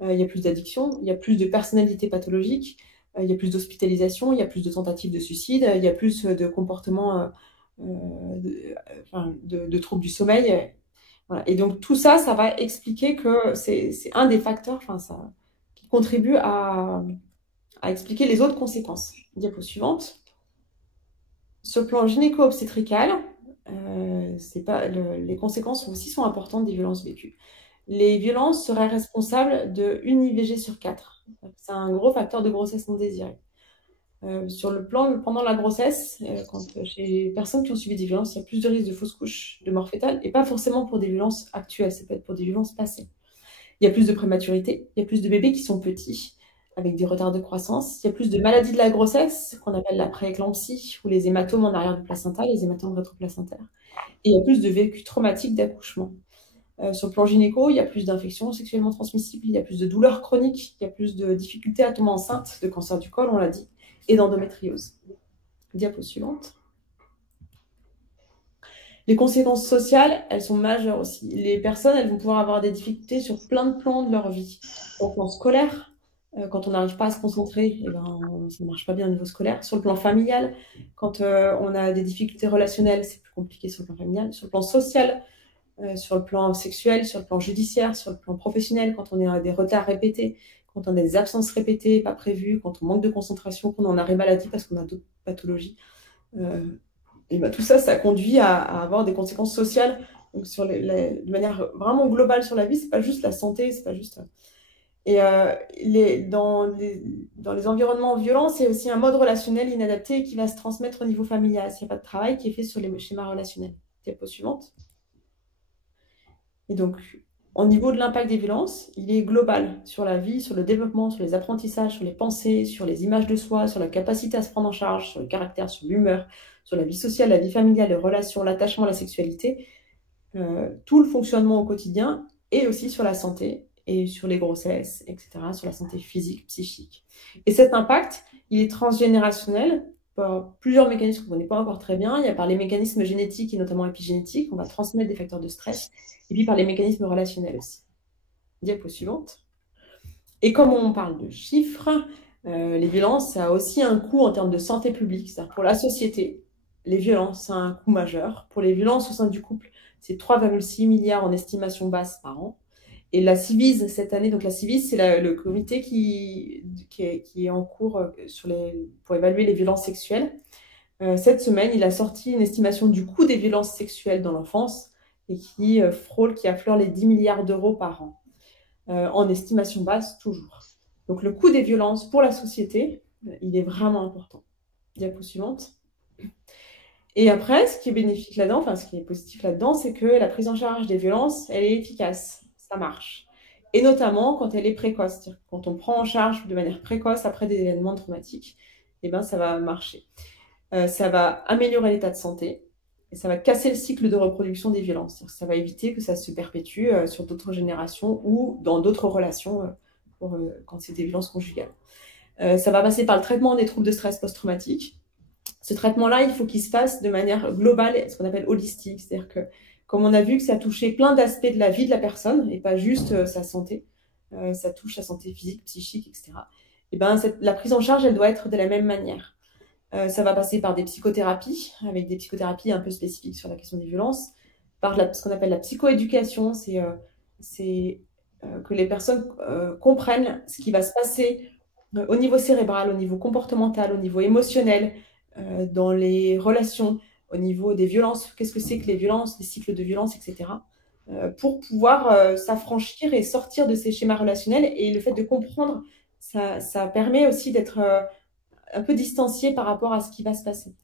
il y a plus d'addiction, il y a plus de personnalité pathologique, il y a plus d'hospitalisation, il y a plus de tentatives de suicide, il y a plus de comportements, de troubles du sommeil. Voilà. Et donc tout ça, ça va expliquer que c'est un des facteurs qui contribue à expliquer les autres conséquences. Diapo suivante. Sur le plan gynéco-obstétrical, les conséquences sont importantes des violences vécues. Les violences seraient responsables d'une IVG sur 4. C'est un gros facteur de grossesse non désirée. Sur le plan, pendant la grossesse, chez les personnes qui ont subi des violences, il y a plus de risques de fausse couche, de mort fétale, et pas forcément pour des violences actuelles, ça peut être pour des violences passées. Il y a plus de prématurité, il y a plus de bébés qui sont petits, avec des retards de croissance, il y a plus de maladies de la grossesse, qu'on appelle la prééclampsie, ou les hématomes en arrière du placenta, les hématomes rétroplacentaires, et il y a plus de vécu traumatique d'accouchement. Sur le plan gynéco, il y a plus d'infections sexuellement transmissibles, il y a plus de douleurs chroniques, il y a plus de difficultés à tomber enceinte, de cancer du col, on l'a dit, et d'endométriose. Diapo suivante. Les conséquences sociales, elles sont majeures aussi. Les personnes, elles vont pouvoir avoir des difficultés sur plein de plans de leur vie. Au plan scolaire, quand on n'arrive pas à se concentrer, ça ne marche pas bien au niveau scolaire. Sur le plan familial, quand on a des difficultés relationnelles, c'est plus compliqué sur le plan familial. Sur le plan social, sur le plan sexuel, sur le plan judiciaire, sur le plan professionnel, quand on a des retards répétés, quand on a des absences répétées, pas prévues, quand on manque de concentration, qu'on en arrêt maladie parce qu'on a d'autres pathologies. Et tout ça, ça conduit à avoir des conséquences sociales. Donc de manière vraiment globale sur la vie, c'est pas juste la santé, c'est pas juste... Et dans les environnements violents, c'est aussi un mode relationnel inadapté qui va se transmettre au niveau familial. S'il n'y a pas de travail qui est fait sur les schémas relationnels. Diapo suivante. Et donc, au niveau de l'impact des violences, il est global sur la vie, sur le développement, sur les apprentissages, sur les pensées, sur les images de soi, sur la capacité à se prendre en charge, sur le caractère, sur l'humeur, sur la vie sociale, la vie familiale, les relations, l'attachement, la sexualité, tout le fonctionnement au quotidien et aussi sur la santé et sur les grossesses, etc., sur la santé physique, psychique. Et cet impact, il est transgénérationnel par plusieurs mécanismes qu'on ne connaît pas encore très bien. Il y a par les mécanismes génétiques et notamment épigénétiques, on va transmettre des facteurs de stress, et puis par les mécanismes relationnels aussi. Diapo suivante. Et comme on parle de chiffres, les violences, ça a aussi un coût en termes de santé publique. C'est-à-dire pour la société, les violences, ça a un coût majeur. Pour les violences au sein du couple, c'est 3,6 milliards en estimation basse par an. Et la Civise, cette année, donc la Civise, c'est le comité qui est en cours pour évaluer les violences sexuelles. Cette semaine, il a sorti une estimation du coût des violences sexuelles dans l'enfance et qui affleure les 10 milliards d'euros par an, en estimation basse toujours. Donc le coût des violences pour la société, il est vraiment important. Diapo suivante. Et après, ce qui est bénéfique là-dedans, enfin ce qui est positif là-dedans, c'est que la prise en charge des violences, elle est efficace, ça marche. Et notamment quand elle est précoce, c'est-à-dire quand on prend en charge de manière précoce après des événements traumatiques, eh ben, ça va marcher. Ça va améliorer l'état de santé et ça va casser le cycle de reproduction des violences. C'est-à-dire que ça va éviter que ça se perpétue sur d'autres générations ou dans d'autres relations quand c'est des violences conjugales. Ça va passer par le traitement des troubles de stress post-traumatique. Ce traitement-là, il faut qu'il se fasse de manière globale, ce qu'on appelle holistique. C'est-à-dire que, comme on a vu que ça touchait plein d'aspects de la vie de la personne et pas juste sa santé, ça touche sa santé physique, psychique, etc. Et ben, la prise en charge, elle doit être de la même manière. Ça va passer par des psychothérapies, avec des psychothérapies un peu spécifiques sur la question des violences, par ce qu'on appelle la psychoéducation, c'est que les personnes comprennent ce qui va se passer au niveau cérébral, au niveau comportemental, au niveau émotionnel, dans les relations, au niveau des violences, qu'est-ce que c'est que les violences, les cycles de violence, etc. Pour pouvoir s'affranchir et sortir de ces schémas relationnels. Et le fait de comprendre, ça permet aussi d'être un peu distancié par rapport à ce qui va se passer.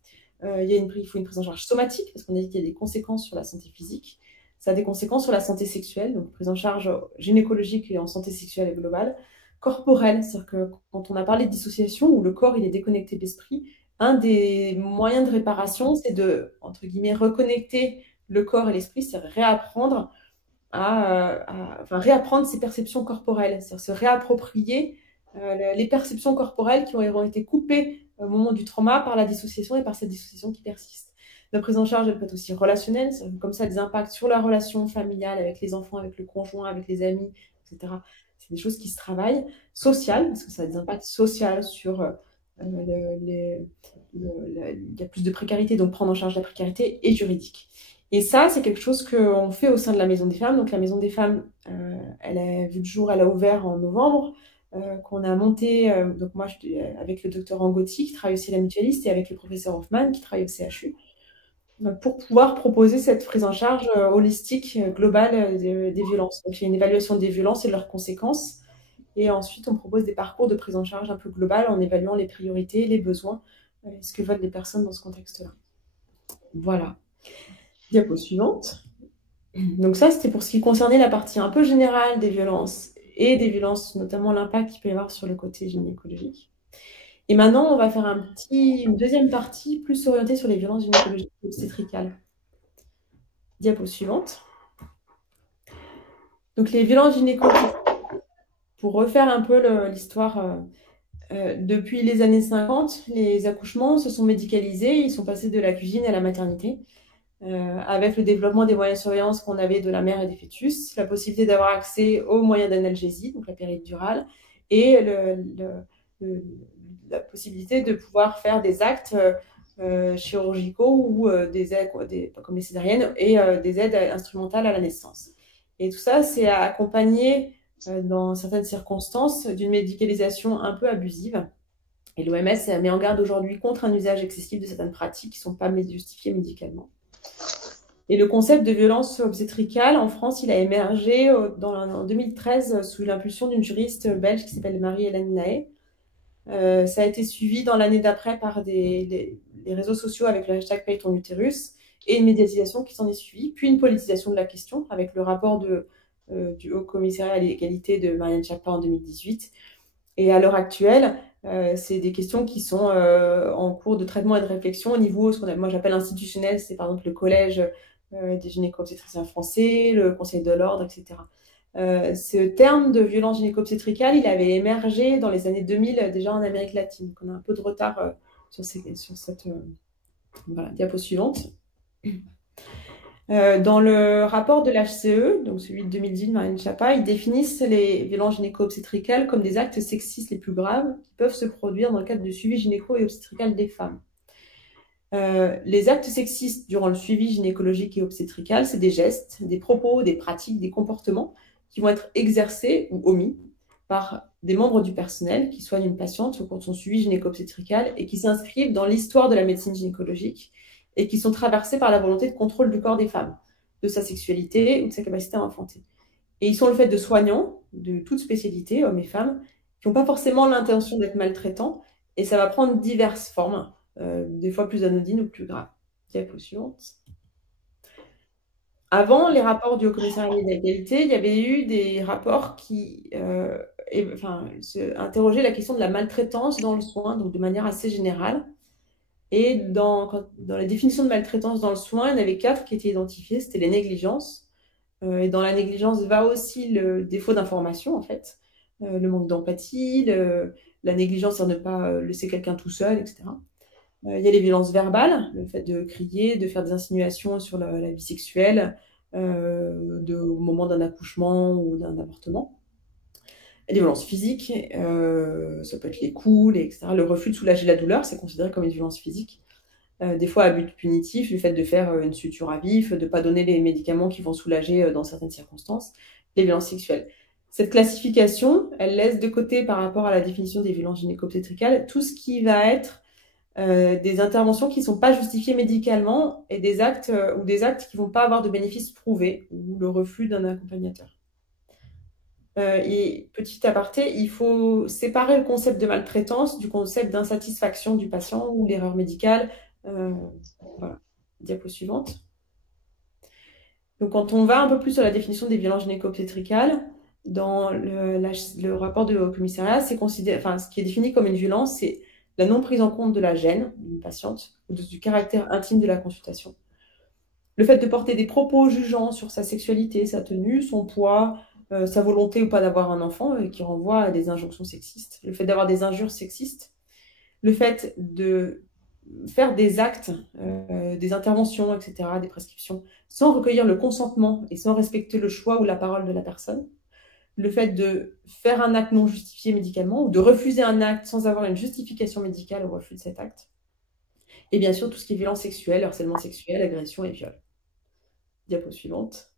Il faut une prise en charge somatique, parce qu'on a dit qu'il y a des conséquences sur la santé physique. Ça a des conséquences sur la santé sexuelle, donc prise en charge gynécologique et en santé sexuelle et globale. Corporelle, c'est-à-dire que quand on a parlé de dissociation, où le corps il est déconnecté de l'esprit, un des moyens de réparation, c'est de, entre guillemets, reconnecter le corps et l'esprit, c'est réapprendre réapprendre ses perceptions corporelles, c'est-à-dire se réapproprier les perceptions corporelles qui ont été coupées au moment du trauma par la dissociation et par cette dissociation qui persiste. La prise en charge, elle peut être aussi relationnelle, comme ça, des impacts sur la relation familiale avec les enfants, avec le conjoint, avec les amis, etc. C'est des choses qui se travaillent. Sociales, parce que ça a des impacts sociaux sur il y a plus de précarité, donc prendre en charge la précarité, et juridique. Et ça, c'est quelque chose qu'on fait au sein de la Maison des Femmes. Donc la Maison des Femmes, elle a vu le jour, elle a ouvert en novembre, qu'on a monté, donc moi avec le docteur Angotti qui travaille aussi à la Mutualiste et avec le professeur Hoffman qui travaille au CHU, pour pouvoir proposer cette prise en charge holistique, globale des violences. Donc il y a une évaluation des violences et de leurs conséquences. Et ensuite, on propose des parcours de prise en charge un peu global en évaluant les priorités, les besoins, ce que veulent les personnes dans ce contexte-là. Voilà. Diapo suivante. Donc ça, c'était pour ce qui concernait la partie un peu générale des violences et des violences, notamment l'impact qu'il peut y avoir sur le côté gynécologique. Et maintenant, on va faire une deuxième partie plus orientée sur les violences gynécologiques et obstétricales. Diapo suivante. Donc les violences gynécologiques, pour refaire un peu l'histoire, depuis les années 50, les accouchements se sont médicalisés, ils sont passés de la cuisine à la maternité. Avec le développement des moyens de surveillance qu'on avait de la mère et des fœtus, la possibilité d'avoir accès aux moyens d'analgésie, donc la péridurale, et la possibilité de pouvoir faire des actes chirurgicaux ou des aides, comme les césariennes, et des aides instrumentales à la naissance. Et tout ça, c'est accompagné, dans certaines circonstances, d'une médicalisation un peu abusive. Et l'OMS met en garde aujourd'hui contre un usage excessif de certaines pratiques qui ne sont pas justifiées médicalement. Et le concept de violence obstétricale, en France, il a émergé en 2013 sous l'impulsion d'une juriste belge qui s'appelle Marie-Hélène Naë. Ça a été suivi dans l'année d'après par les réseaux sociaux avec le hashtag Paye ton utérus et une médiatisation qui s'en est suivie, puis une politisation de la question avec le rapport du Haut Commissariat à l'égalité de Marianne Schiappa en 2018. Et à l'heure actuelle, c'est des questions qui sont en cours de traitement et de réflexion au niveau, moi j'appelle institutionnel, c'est par exemple le collège des gynéco-obstétriciens français, le Conseil de l'ordre, etc. Ce terme de violence gynéco-obstétricale, il avait émergé dans les années 2000 déjà en Amérique latine. Donc on a un peu de retard sur cette voilà, diapo suivante. Dans le rapport de l'HCE, donc celui de 2010 de Marlène Schiappa, ils définissent les violences gynéco-obstétricales comme des actes sexistes les plus graves qui peuvent se produire dans le cadre du suivi gynéco et obstétrical des femmes. Les actes sexistes durant le suivi gynécologique et obstétrical, c'est des gestes, des propos, des pratiques, des comportements qui vont être exercés ou omis par des membres du personnel qui soignent une patiente au cours de son suivi gynéco-obstétrical et qui s'inscrivent dans l'histoire de la médecine gynécologique et qui sont traversés par la volonté de contrôle du corps des femmes, de sa sexualité ou de sa capacité à enfanter. Et ils sont le fait de soignants de toute spécialité, hommes et femmes, qui n'ont pas forcément l'intention d'être maltraitants, et ça va prendre diverses formes, des fois plus anodines ou plus graves. Diapo suivante. Avant les rapports du Haut-Commissariat à l'égalité, il y avait eu des rapports qui interrogeaient la question de la maltraitance dans le soin, donc de manière assez générale. Et dans la définition de maltraitance dans le soin, il y en avait 4 qui étaient identifiées, c'était les négligences. Et dans la négligence va aussi le défaut d'information, en fait, le manque d'empathie, la négligence à ne pas laisser quelqu'un tout seul, etc. Il y a les violences verbales, le fait de crier, de faire des insinuations sur la vie sexuelle au moment d'un accouchement ou d'un avortement. Les violences physiques, ça peut être les coups, etc. Le refus de soulager la douleur, c'est considéré comme une violence physique. Des fois à but punitif, le fait de faire une suture à vif, de ne pas donner les médicaments qui vont soulager dans certaines circonstances, les violences sexuelles. Cette classification, elle laisse de côté par rapport à la définition des violences gynéco-obstétricales tout ce qui va être des interventions qui ne sont pas justifiées médicalement et des actes qui ne vont pas avoir de bénéfices prouvés ou le refus d'un accompagnateur. Et petit aparté, il faut séparer le concept de maltraitance du concept d'insatisfaction du patient ou l'erreur médicale. Voilà. Diapo suivante. Donc, quand on va un peu plus sur la définition des violences gynéco-obstétricales, dans le rapport de Haut-Commissariat, ce qui est défini comme une violence, c'est la non prise en compte de la gêne d'une patiente ou du caractère intime de la consultation. Le fait de porter des propos jugeants sur sa sexualité, sa tenue, son poids, sa volonté ou pas d'avoir un enfant, qui renvoie à des injonctions sexistes. Le fait d'avoir des injures sexistes. Le fait de faire des actes, des interventions, etc., des prescriptions, sans recueillir le consentement et sans respecter le choix ou la parole de la personne. Le fait de faire un acte non justifié médicalement ou de refuser un acte sans avoir une justification médicale au refus de cet acte. Et bien sûr, tout ce qui est violence sexuelle, harcèlement sexuel, agression et viol. Diapo suivante.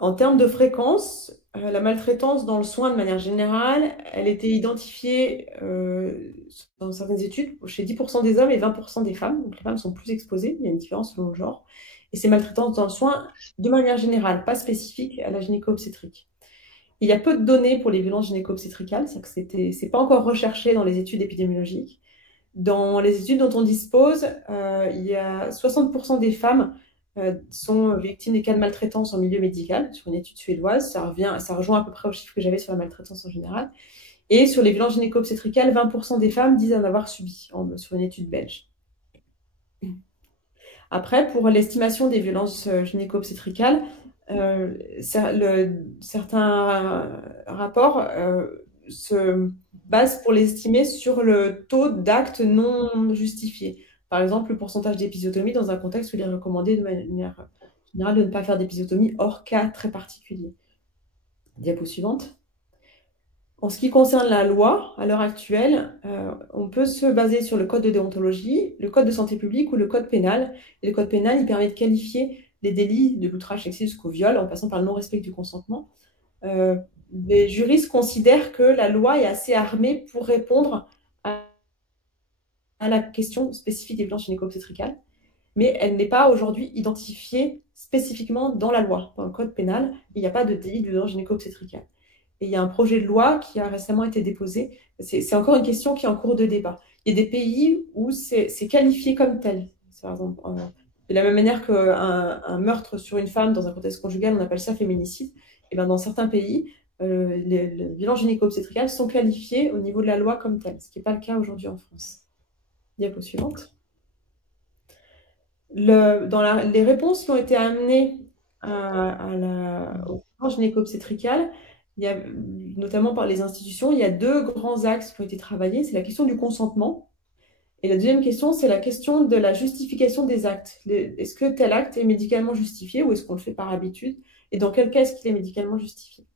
En termes de fréquence, la maltraitance dans le soin de manière générale, elle était identifiée dans certaines études chez 10% des hommes et 20% des femmes. Donc les femmes sont plus exposées, il y a une différence selon le genre. Et c'est maltraitance dans le soin de manière générale, pas spécifique à la gynéco-obstétrique. Il y a peu de données pour les violences gynéco-obstétricales, c'est-à-dire que c'est pas encore recherché dans les études épidémiologiques. Dans les études dont on dispose, il y a 60% des femmes sont victimes des cas de maltraitance en milieu médical, sur une étude suédoise. Ça rejoint à peu près au chiffre que j'avais sur la maltraitance en général. Et sur les violences gynéco-obstétricales, 20% des femmes disent en avoir subi sur une étude belge. Après, pour l'estimation des violences gynéco-obstétricales, certains rapports se basent pour l'estimer sur le taux d'actes non justifiés. Par exemple, le pourcentage d'épisiotomie dans un contexte où il est recommandé de manière générale de ne pas faire d'épisiotomie hors cas très particulier. Diapo suivante. En ce qui concerne la loi, à l'heure actuelle, on peut se baser sur le code de déontologie, le code de santé publique ou le code pénal. Et le code pénal, il permet de qualifier les délits de l'outrage sexiste jusqu'au viol, en passant par le non-respect du consentement. Les juristes considèrent que la loi est assez armée pour répondre à la question spécifique des violences gynéco-obstétricales, mais elle n'est pas aujourd'hui identifiée spécifiquement dans la loi. Dans le code pénal, il n'y a pas de délit de violence gynéco-obstétricale. Et il y a un projet de loi qui a récemment été déposé. C'est encore une question qui est en cours de débat. Il y a des pays où c'est qualifié comme tel. Par exemple, de la même manière qu'un meurtre sur une femme dans un contexte conjugal, on appelle ça féminicide. Et bien dans certains pays, les violences gynéco-obstétricales sont qualifiées au niveau de la loi comme telles, ce qui n'est pas le cas aujourd'hui en France. Diapo suivante. Les réponses qui ont été amenées au plan gynéco-obstétrical, il y a, notamment par les institutions, il y a deux grands axes qui ont été travaillés. C'est la question du consentement. Et la deuxième question, c'est la question de la justification des actes. Est-ce que tel acte est médicalement justifié ou est-ce qu'on le fait par habitude? Et dans quel cas est-ce qu'il est médicalement justifié?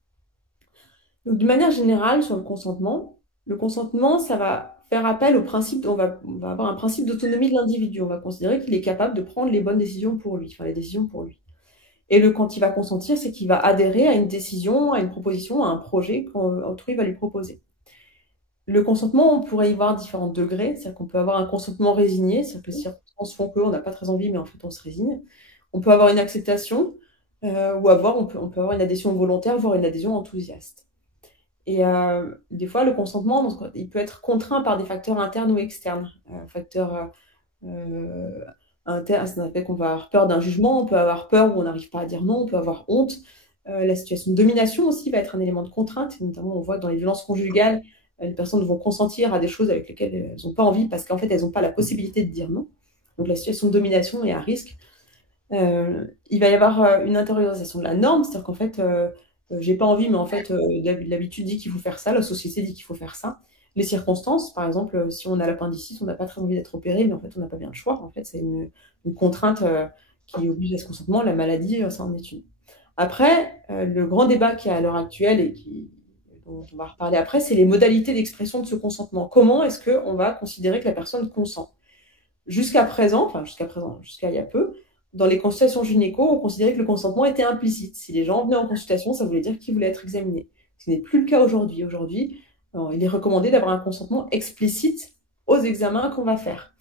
Donc, d'une manière générale, sur le consentement, ça va faire appel au principe, on va avoir un principe d'autonomie de l'individu. On va considérer qu'il est capable de prendre les bonnes décisions pour lui, enfin les décisions pour lui. Et quand il va consentir, c'est qu'il va adhérer à une décision, à une proposition, à un projet qu'autrui va lui proposer. Le consentement, on pourrait y voir différents degrés. C'est-à-dire qu'on peut avoir un consentement résigné, c'est-à-dire que les circonstances font qu'on n'a pas très envie, mais en fait, on se résigne. On peut avoir une acceptation, ou on peut avoir une adhésion volontaire, voire une adhésion enthousiaste. Et des fois, le consentement, il peut être contraint par des facteurs internes ou externes. Facteurs internes, ça fait qu'on va avoir peur d'un jugement, on peut avoir peur où on n'arrive pas à dire non, on peut avoir honte. La situation de domination aussi va être un élément de contrainte. Notamment, on voit que dans les violences conjugales, les personnes vont consentir à des choses avec lesquelles elles n'ont pas envie parce qu'en fait, elles n'ont pas la possibilité de dire non. Donc, la situation de domination est à risque. Il va y avoir une intériorisation de la norme, c'est-à-dire qu'en fait, j'ai pas envie, mais en fait, l'habitude dit qu'il faut faire ça, la société dit qu'il faut faire ça. Les circonstances, par exemple, si on a l'appendicite, on n'a pas très envie d'être opéré, mais en fait, on n'a pas bien le choix. En fait, c'est une contrainte qui oblige à ce consentement. La maladie, ça en est une. Après, le grand débat qui est à l'heure actuelle et dont on va reparler après, c'est les modalités d'expression de ce consentement. Comment est-ce qu'on va considérer que la personne consent? Jusqu'à il y a peu, dans les consultations gynéco, on considérait que le consentement était implicite. Si les gens venaient en consultation, ça voulait dire qu'ils voulaient être examinés. Ce n'est plus le cas aujourd'hui. Aujourd'hui, il est recommandé d'avoir un consentement explicite aux examens qu'on va faire.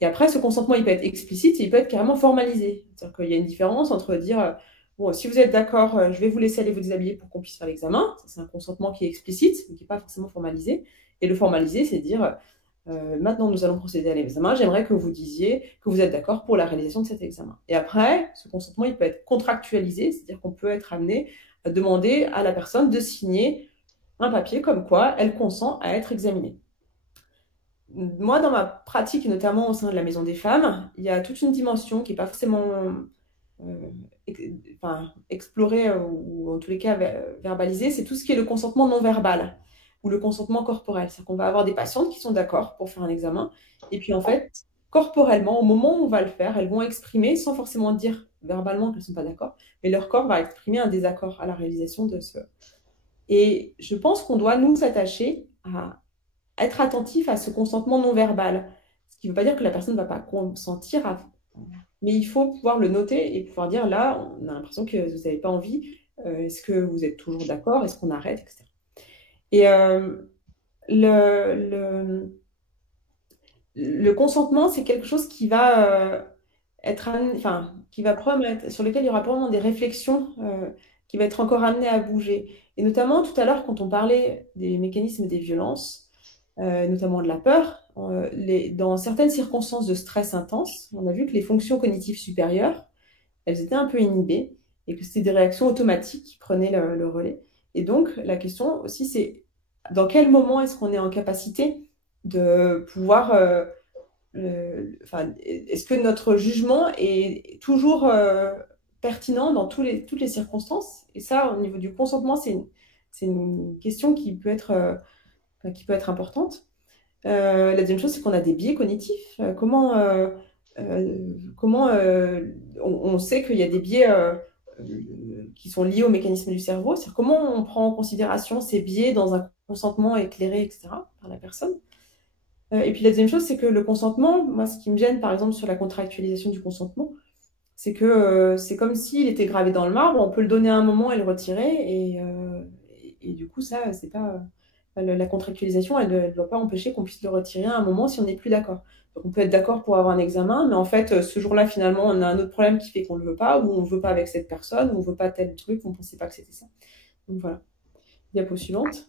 Et après, ce consentement, il peut être explicite et il peut être carrément formalisé. C'est-à-dire qu'il y a une différence entre dire, bon, si vous êtes d'accord, je vais vous laisser aller vous déshabiller pour qu'on puisse faire l'examen. Ça, c'est un consentement qui est explicite, mais qui n'est pas forcément formalisé. Et le formalisé, c'est dire, maintenant, nous allons procéder à l'examen. J'aimerais que vous disiez que vous êtes d'accord pour la réalisation de cet examen. Et après, ce consentement, il peut être contractualisé, c'est-à-dire qu'on peut être amené à demander à la personne de signer un papier comme quoi elle consent à être examinée. Moi, dans ma pratique, et notamment au sein de la Maison des femmes, il y a toute une dimension qui n'est pas forcément explorée ou en tous les cas verbalisée, c'est tout ce qui est le consentement non verbal ou le consentement corporel. C'est-à-dire qu'on va avoir des patientes qui sont d'accord pour faire un examen, et puis en fait, corporellement, au moment où on va le faire, elles vont exprimer, sans forcément dire verbalement qu'elles ne sont pas d'accord, mais leur corps va exprimer un désaccord à la réalisation de ce... Et je pense qu'on doit nous attacher à être attentif à ce consentement non verbal. Ce qui ne veut pas dire que la personne ne va pas consentir, mais il faut pouvoir le noter et pouvoir dire là, on a l'impression que vous n'avez pas envie, est-ce que vous êtes toujours d'accord, est-ce qu'on arrête, etc. Et le consentement, c'est quelque chose qui va sur lequel il y aura probablement des réflexions qui va être encore amené à bouger. Et notamment tout à l'heure, quand on parlait des mécanismes des violences, notamment de la peur, dans certaines circonstances de stress intense, on a vu que les fonctions cognitives supérieures, elles étaient un peu inhibées et que c'était des réactions automatiques qui prenaient le relais. Et donc, la question aussi, c'est dans quel moment est-ce qu'on est en capacité de pouvoir... est-ce que notre jugement est toujours pertinent dans toutes les circonstances? Et ça, au niveau du consentement, c'est une question qui peut être importante. La deuxième chose, c'est qu'on a des biais cognitifs. On sait qu'il y a des biais qui sont liés au mécanisme du cerveau. C'est-à-dire comment on prend en considération ces biais dans un consentement éclairé, etc., par la personne. Et puis la deuxième chose, c'est que le consentement, moi, ce qui me gêne, par exemple, sur la contractualisation du consentement, c'est que c'est comme s'il était gravé dans le marbre. On peut le donner à un moment et le retirer. Et du coup, ça, c'est pas... La contractualisation, elle ne doit pas empêcher qu'on puisse le retirer à un moment si on n'est plus d'accord. Donc on peut être d'accord pour avoir un examen, mais en fait, ce jour-là, finalement, on a un autre problème qui fait qu'on ne le veut pas, ou on ne veut pas avec cette personne, ou on ne veut pas tel truc, on ne pensait pas que c'était ça. Donc voilà. Diapo suivante.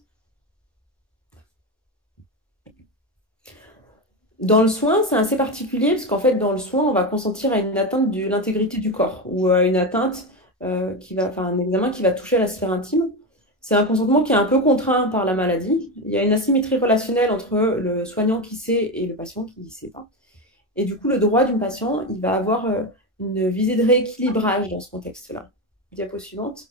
Dans le soin, c'est assez particulier, parce qu'en fait, dans le soin, on va consentir à une atteinte de l'intégrité du corps, ou à une atteinte un examen qui va toucher à la sphère intime. C'est un consentement qui est un peu contraint par la maladie. Il y a une asymétrie relationnelle entre le soignant qui sait et le patient qui ne sait pas. Et du coup, le droit du patient, il va avoir une visée de rééquilibrage dans ce contexte-là. Diapo suivante.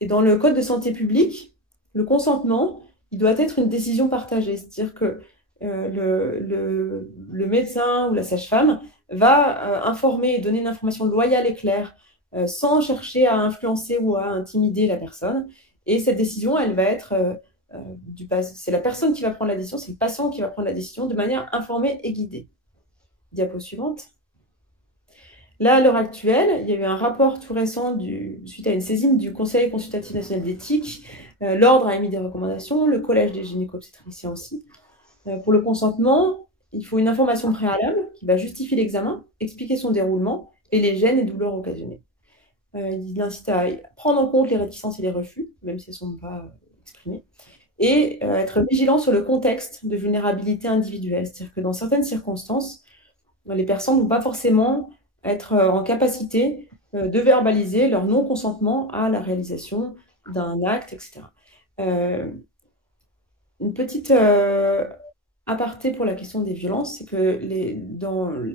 Et dans le code de santé publique, le consentement, il doit être une décision partagée. C'est-à-dire que le médecin ou la sage-femme va informer et donner une information loyale et claire sans chercher à influencer ou à intimider la personne. Et cette décision, elle va être c'est la personne qui va prendre la décision, c'est le patient qui va prendre la décision de manière informée et guidée. Diapo suivante. Là, à l'heure actuelle, il y a eu un rapport tout récent suite à une saisine du Conseil consultatif national d'éthique. L'ordre a émis des recommandations, le collège des gynéco-obstétriciens aussi. Pour le consentement, il faut une information préalable qui va justifier l'examen, expliquer son déroulement et les gênes et douleurs occasionnées. Il incite à prendre en compte les réticences et les refus, même si elles ne sont pas exprimées, et être vigilant sur le contexte de vulnérabilité individuelle. C'est-à-dire que dans certaines circonstances, les personnes ne vont pas forcément être en capacité de verbaliser leur non-consentement à la réalisation d'un acte, etc. Une petite aparté pour la question des violences, c'est que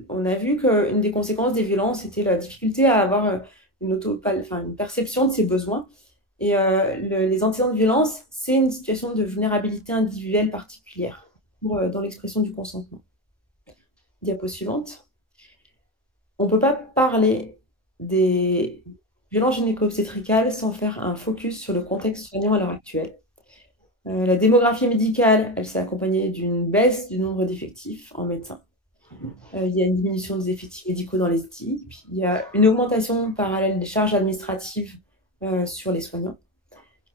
on a vu qu'une des conséquences des violences était la difficulté à avoir une perception de ses besoins. Et les antécédents de violence, c'est une situation de vulnérabilité individuelle particulière dans l'expression du consentement. Diapo suivante. On ne peut pas parler des violences gynéco-obstétricales sans faire un focus sur le contexte soignant à l'heure actuelle. La démographie médicale, elle s'est accompagnée d'une baisse du nombre d'effectifs en médecins. Il y a une diminution des effectifs médicaux dans les équipes. Il y a une augmentation parallèle des charges administratives sur les soignants.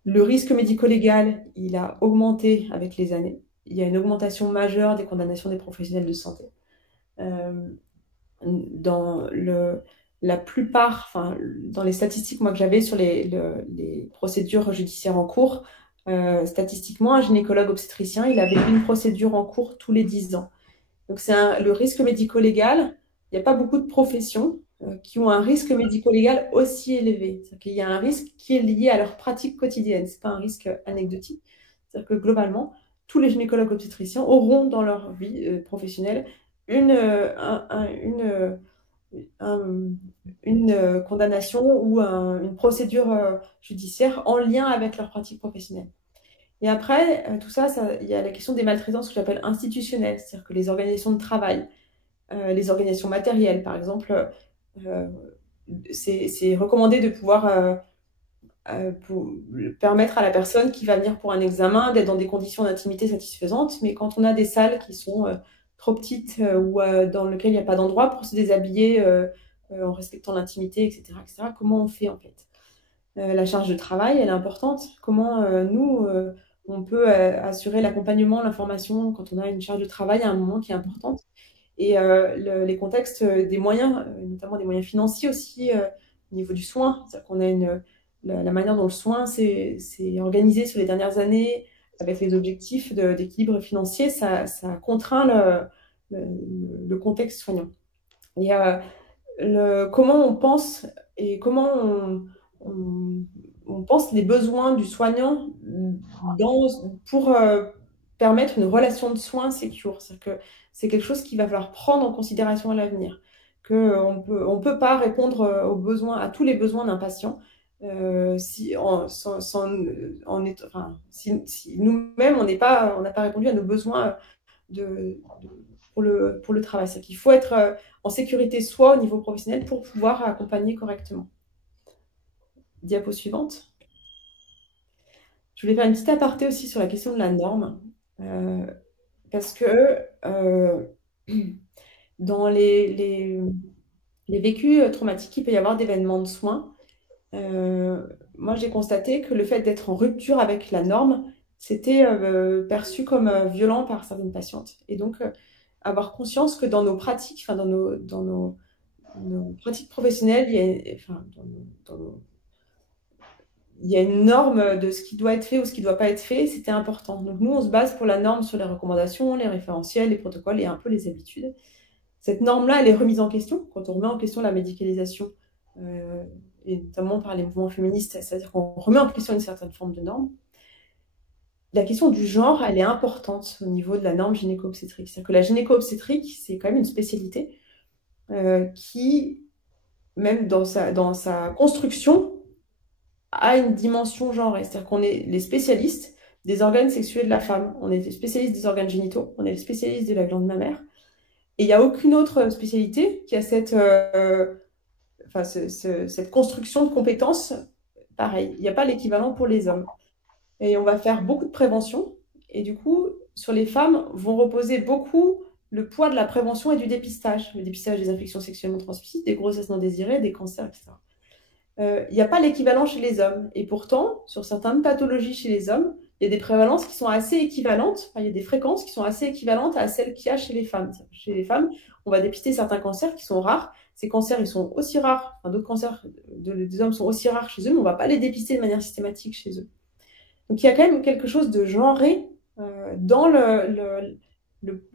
Le risque médico-légal, il a augmenté avec les années. Il y a une augmentation majeure des condamnations des professionnels de santé. Dans la plupart, dans les statistiques moi, que j'avais sur les procédures judiciaires en cours, statistiquement, un gynécologue obstétricien, il avait une procédure en cours tous les 10 ans. Donc, le risque médico-légal, il n'y a pas beaucoup de professions qui ont un risque médico-légal aussi élevé. C'est-à-dire qu'il y a un risque qui est lié à leur pratique quotidienne. Ce n'est pas un risque anecdotique. C'est-à-dire que globalement, tous les gynécologues obstétriciens auront dans leur vie professionnelle une condamnation ou une procédure judiciaire en lien avec leur pratique professionnelle. Et après, tout ça, il y a la question des maltraitances que j'appelle institutionnelles, c'est-à-dire que les organisations de travail, les organisations matérielles, par exemple, c'est recommandé de pouvoir pour permettre à la personne qui va venir pour un examen d'être dans des conditions d'intimité satisfaisantes, mais quand on a des salles qui sont trop petites ou dans lesquelles il n'y a pas d'endroit pour se déshabiller en respectant l'intimité, etc., comment on fait en fait? La charge de travail, elle est importante. Comment nous, on peut assurer l'accompagnement, l'information quand on a une charge de travail à un moment qui est importante. Et les contextes des moyens, notamment des moyens financiers aussi, au niveau du soin. C'est-à-dire qu'on a la manière dont le soin s'est organisé sur les dernières années, avec les objectifs d'équilibre financier, ça contraint le contexte soignant. Et comment on pense et comment on pense les besoins du soignant pour permettre une relation de soins sécure. C'est-à-dire que c'est quelque chose qu'il va falloir prendre en considération à l'avenir. On peut pas répondre à tous les besoins d'un patient si nous-mêmes on n'a pas répondu à nos besoins pour le travail. C'est qu'il faut être en sécurité soi au niveau professionnel pour pouvoir accompagner correctement. Diapo suivante. Je voulais faire une petite aparté aussi sur la question de la norme, parce que dans les vécus traumatiques, il peut y avoir d'événements de soins. Moi, j'ai constaté que le fait d'être en rupture avec la norme, c'était perçu comme violent par certaines patientes. Et donc, avoir conscience que dans nos pratiques, dans nos pratiques professionnelles, il y a une norme de ce qui doit être fait ou ce qui ne doit pas être fait, c'était important. Donc nous, on se base pour la norme sur les recommandations, les référentiels, les protocoles et un peu les habitudes. Cette norme-là, elle est remise en question quand on remet en question la médicalisation, et notamment par les mouvements féministes, c'est-à-dire qu'on remet en question une certaine forme de norme. La question du genre, elle est importante au niveau de la norme gynéco-obstétrique. C'est-à-dire que la gynéco-obstétrique, c'est quand même une spécialité qui, même dans sa construction, a une dimension genrée. C'est-à-dire qu'on est les spécialistes des organes sexuels de la femme, on est les spécialistes des organes génitaux, on est les spécialistes de la glande mammaire. Et il n'y a aucune autre spécialité qui a cette construction de compétences pareil. Il n'y a pas l'équivalent pour les hommes. Et on va faire beaucoup de prévention. Et du coup, sur les femmes, vont reposer beaucoup le poids de la prévention et du dépistage. Le dépistage des infections sexuellement transmissibles, des grossesses non désirées, des cancers, etc. Il n'y a pas l'équivalent chez les hommes. Et pourtant, sur certaines pathologies chez les hommes, il y a des prévalences qui sont assez équivalentes, enfin, il y a des fréquences qui sont assez équivalentes à celles qu'il y a chez les femmes. Chez les femmes, on va dépister certains cancers qui sont rares. Ces cancers, ils sont aussi rares, enfin, d'autres cancers des hommes sont aussi rares chez eux, mais on ne va pas les dépister de manière systématique chez eux. Donc il y a quand même quelque chose de genré dans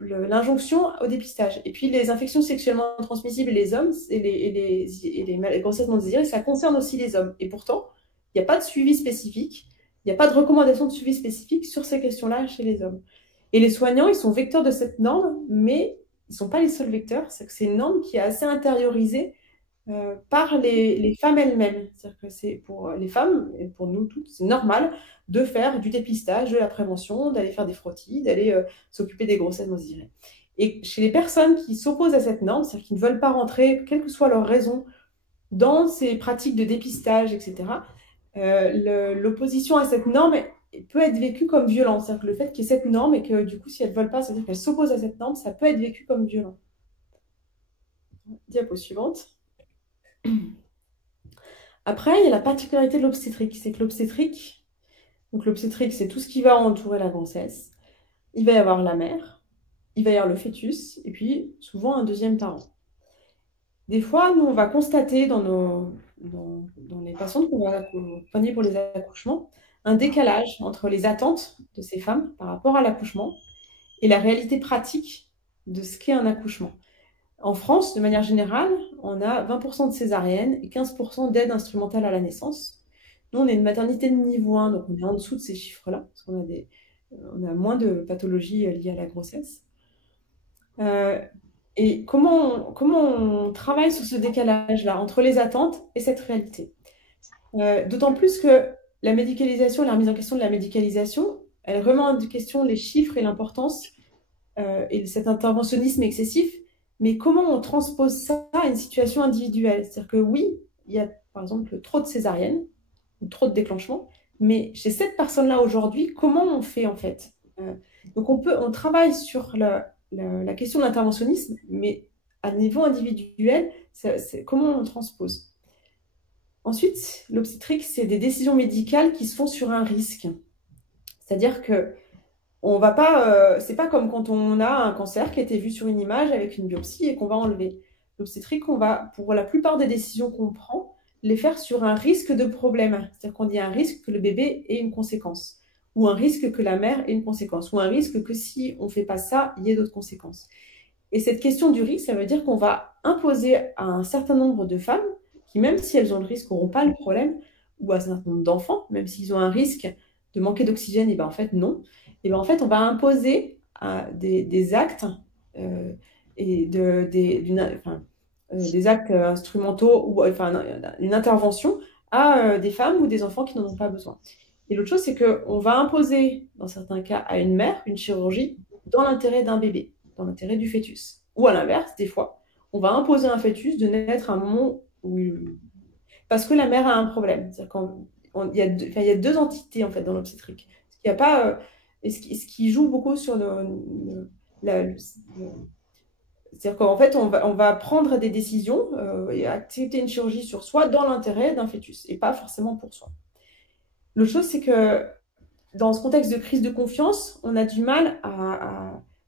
l'injonction au dépistage. Et puis les infections sexuellement transmissibles, les hommes et les grossesses non désirées, ça concerne aussi les hommes. Et pourtant, il n'y a pas de suivi spécifique, il n'y a pas de recommandation de suivi spécifique sur ces questions-là chez les hommes. Et les soignants, ils sont vecteurs de cette norme, mais ils ne sont pas les seuls vecteurs. C'est que c'est une norme qui est assez intériorisée par les femmes elles-mêmes. C'est-à-dire que c'est pour les femmes, et pour nous toutes, c'est normal de faire du dépistage, de la prévention, d'aller faire des frottis, d'aller s'occuper des grossesses non désirées. Et chez les personnes qui s'opposent à cette norme, c'est-à-dire qui ne veulent pas rentrer, quelle que soit leur raison, dans ces pratiques de dépistage, etc., l'opposition à cette norme peut être vécue comme violent. C'est-à-dire que le fait qu'il y ait cette norme et que du coup, si elles ne veulent pas, c'est-à-dire qu'elles s'opposent à cette norme, ça peut être vécu comme violent. Diapo suivante. Après, il y a la particularité de l'obstétrique. C'est que l'obstétrique, c'est tout ce qui va entourer la grossesse. Il va y avoir la mère, il va y avoir le fœtus, et puis souvent un deuxième parent. Des fois, nous, on va constater dans les patientes qu'on va accompagner pour les accouchements, un décalage entre les attentes de ces femmes par rapport à l'accouchement et la réalité pratique de ce qu'est un accouchement. En France, de manière générale, on a 20% de césariennes et 15% d'aide instrumentale à la naissance. Nous, on est une maternité de niveau 1, donc on est en dessous de ces chiffres-là, parce qu'on a moins de pathologies liées à la grossesse. Et comment on travaille sur ce décalage-là entre les attentes et cette réalité? D'autant plus que la médicalisation, la remise en question de la médicalisation, elle remet en question les chiffres et l'importance et cet interventionnisme excessif. Mais comment on transpose ça à une situation individuelle? C'est-à-dire que oui, il y a par exemple trop de césariennes ou trop de déclenchements, mais chez cette personne-là aujourd'hui, comment on fait en fait? Donc on travaille sur la question de l'interventionnisme, mais à niveau individuel, comment on transpose? Ensuite, l'obstétrique, c'est des décisions médicales qui se font sur un risque. C'est-à-dire que on va pas, c'est pas comme quand on a un cancer qui a été vu sur une image avec une biopsie et qu'on va enlever. L'obstétrique, on va, pour la plupart des décisions qu'on prend, les faire sur un risque de problème. C'est-à-dire qu'on dit un risque que le bébé ait une conséquence, ou un risque que la mère ait une conséquence, ou un risque que si on ne fait pas ça, il y ait d'autres conséquences. Et cette question du risque, ça veut dire qu'on va imposer à un certain nombre de femmes, qui même si elles ont le risque, n'auront pas le problème, ou à un certain nombre d'enfants, même s'ils ont un risque de manquer d'oxygène, et bien en fait non. Et bien en fait on va imposer des actes et des actes instrumentaux ou enfin une intervention à des femmes ou des enfants qui n'en ont pas besoin. Et l'autre chose, c'est qu'on va imposer, dans certains cas, à une mère une chirurgie dans l'intérêt d'un bébé, dans l'intérêt du fœtus. Ou à l'inverse, des fois, on va imposer à un fœtus de naître à un moment où parce que la mère a un problème. C'est-à-dire il y a deux entités en fait dans l'obstétrique. Il y a pas et ce qui joue beaucoup sur c'est-à-dire qu'en fait on va prendre des décisions et accepter une chirurgie sur soi dans l'intérêt d'un fœtus et pas forcément pour soi. L'autre chose, c'est que dans ce contexte de crise de confiance, on a du mal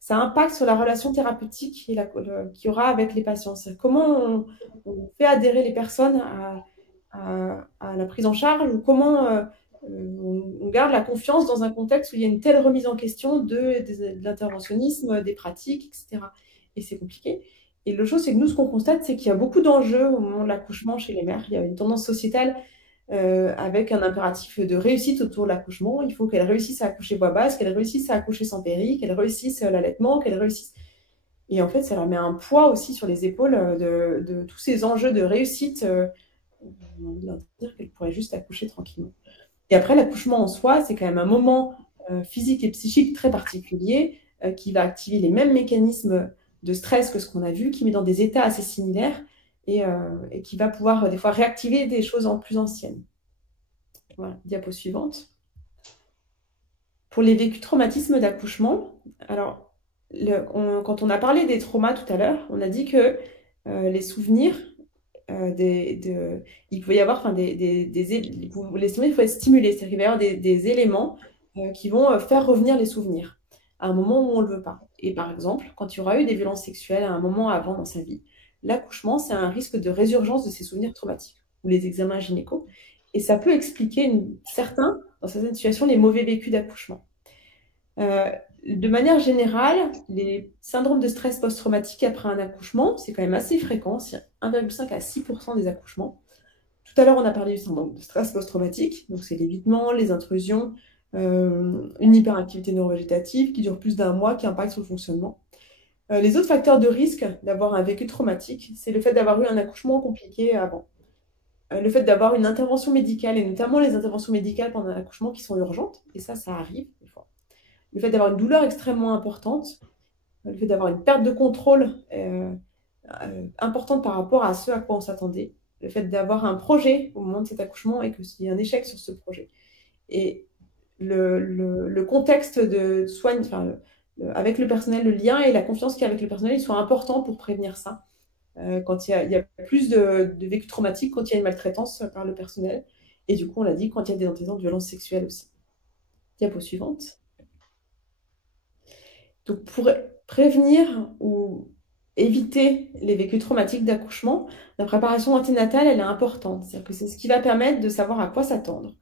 ça impacte sur la relation thérapeutique qu'il y aura avec les patients. C'est comment on fait adhérer les personnes à la prise en charge ou comment on garde la confiance dans un contexte où il y a une telle remise en question de l'interventionnisme, des pratiques, etc. Et c'est compliqué. Et l'autre chose, c'est que nous, ce qu'on constate, c'est qu'il y a beaucoup d'enjeux au moment de l'accouchement chez les mères. Il y a une tendance sociétale avec un impératif de réussite autour de l'accouchement. Il faut qu'elle réussisse à accoucher voix basse, qu'elle réussisse à accoucher sans péri, qu'elle réussisse l'allaitement, qu'elle réussisse... Et en fait, ça leur met un poids aussi sur les épaules de tous ces enjeux de réussite leur dire qu'elles pourraient juste accoucher tranquillement. Et après, l'accouchement en soi, c'est quand même un moment physique et psychique très particulier qui va activer les mêmes mécanismes de stress que ce qu'on a vu, qui met dans des états assez similaires et qui va pouvoir des fois réactiver des choses en plus anciennes. Voilà, diapo suivante. Pour les vécus traumatismes d'accouchement, alors quand on a parlé des traumas tout à l'heure, on a dit que les souvenirs, il peut y avoir, enfin, les souvenirs, il faut être stimulés, c'est-à-dire qu'il va y avoir des éléments qui vont faire revenir les souvenirs à un moment où on ne le veut pas. Et par exemple, quand il y aura eu des violences sexuelles à un moment avant dans sa vie, l'accouchement, c'est un risque de résurgence de ces souvenirs traumatiques ou les examens gynéco. Et ça peut expliquer dans certaines situations, les mauvais vécus d'accouchement. De manière générale, les syndromes de stress post-traumatique après un accouchement, c'est quand même assez fréquent, c'est 1,5 à 6% des accouchements. Tout à l'heure, on a parlé du syndrome de stress post-traumatique, donc c'est l'évitement, les intrusions, une hyperactivité neurovégétative qui dure plus d'un mois, qui impacte sur le fonctionnement. Les autres facteurs de risque d'avoir un vécu traumatique, c'est le fait d'avoir eu un accouchement compliqué avant. Le fait d'avoir une intervention médicale, et notamment les interventions médicales pendant un accouchement qui sont urgentes, et ça arrive des fois. Le fait d'avoir une douleur extrêmement importante, le fait d'avoir une perte de contrôle importante par rapport à ce à quoi on s'attendait, le fait d'avoir un projet au moment de cet accouchement et qu'il y ait un échec sur ce projet. Et le contexte de soigne, enfin, avec le personnel, le lien et la confiance qu'il y a avec le personnel, ils sont importants pour prévenir ça. Quand il y a plus de vécu traumatique, quand il y a une maltraitance par le personnel. Et du coup, on l'a dit, quand il y a des antécédents de violences sexuelles aussi. Diapo suivante. Donc, pour prévenir ou éviter les vécus traumatiques d'accouchement, la préparation anténatale, elle est importante. C'est-à-dire que c'est ce qui va permettre de savoir à quoi s'attendre,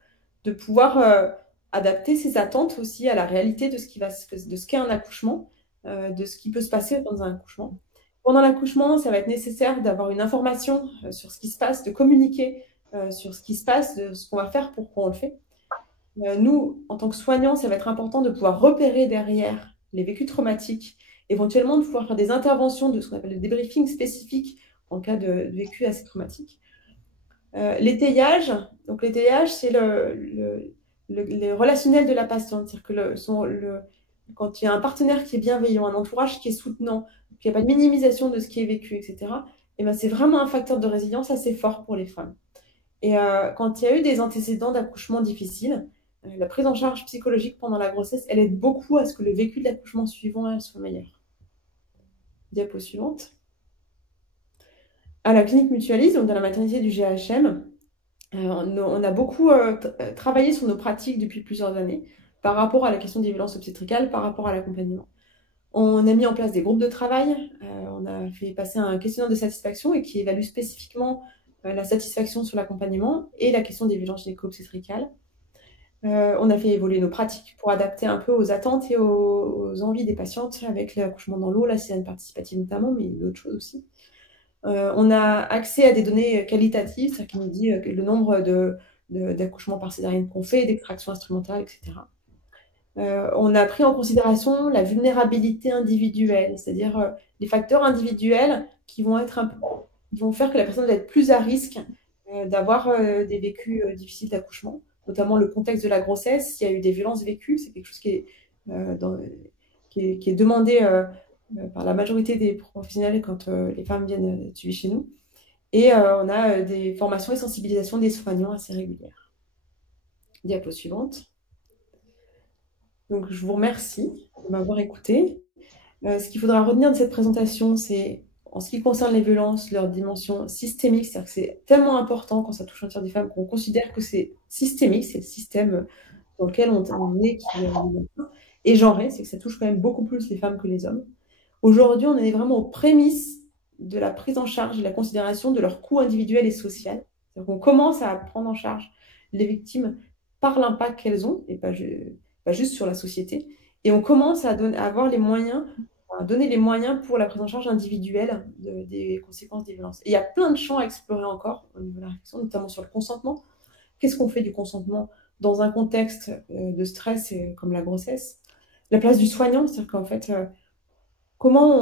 de pouvoir adapter ses attentes aussi à la réalité de ce qu'est un accouchement, de ce qui peut se passer dans un accouchement. Pendant l'accouchement, ça va être nécessaire d'avoir une information sur ce qui se passe, de communiquer sur ce qui se passe, de ce qu'on va faire, pourquoi on le fait. Nous, en tant que soignants, ça va être important de pouvoir repérer derrière les vécus traumatiques, éventuellement de pouvoir faire des interventions de ce qu'on appelle le débriefing spécifique en cas de vécu assez traumatique. L'étayage, donc l'étayage, c'est le relationnel de la patiente, c'est-à-dire que quand il y a un partenaire qui est bienveillant, un entourage qui est soutenant, qu'il n'y a pas de minimisation de ce qui est vécu, etc., et ben c'est vraiment un facteur de résilience assez fort pour les femmes. Et quand il y a eu des antécédents d'accouchement difficiles, la prise en charge psychologique pendant la grossesse, elle aide beaucoup à ce que le vécu de l'accouchement suivant elle, soit meilleur. Diapo suivante. À la clinique mutualiste, donc dans la maternité du GHM, on a beaucoup travaillé sur nos pratiques depuis plusieurs années par rapport à la question des violences obstétricales, par rapport à l'accompagnement. On a mis en place des groupes de travail, on a fait passer un questionnaire de satisfaction et qui évalue spécifiquement la satisfaction sur l'accompagnement et la question des violences gynéco-obstétricales. On a fait évoluer nos pratiques pour adapter un peu aux attentes et aux envies des patientes avec l'accouchement dans l'eau, la césarienne participative notamment, mais d'autres choses aussi. On a accès à des données qualitatives, c'est-à-dire qui nous dit le nombre d'accouchements par césarienne qu'on fait, d'extraction instrumentale, etc. On a pris en considération la vulnérabilité individuelle, c'est-à-dire les facteurs individuels qui vont faire que la personne va être plus à risque d'avoir des vécus difficiles d'accouchement, notamment le contexte de la grossesse. S'il y a eu des violences vécues, c'est quelque chose qui est demandé par la majorité des professionnels quand les femmes viennent étudier chez nous. Et on a des formations et sensibilisation des soignants assez régulières. Diapo suivante. Donc, je vous remercie de m'avoir écouté. Ce qu'il faudra retenir de cette présentation, c'est, en ce qui concerne les violences, leur dimension systémique, c'est-à-dire que c'est tellement important quand ça touche un tiers des femmes qu'on considère que c'est systémique, c'est le système dans lequel on est, et genré, c'est que ça touche quand même beaucoup plus les femmes que les hommes. Aujourd'hui, on est vraiment aux prémices de la prise en charge et de la considération de leur coût individuel et social. C'est-à-dire qu'on commence à prendre en charge les victimes par l'impact qu'elles ont, et pas juste sur la société. Et on commence à avoir les moyens, à donner les moyens pour la prise en charge individuelle des conséquences des violences. Et il y a plein de champs à explorer encore au niveau de la réflexion, notamment sur le consentement. Qu'est-ce qu'on fait du consentement dans un contexte de stress comme la grossesse? La place du soignant, c'est-à-dire qu'en fait, comment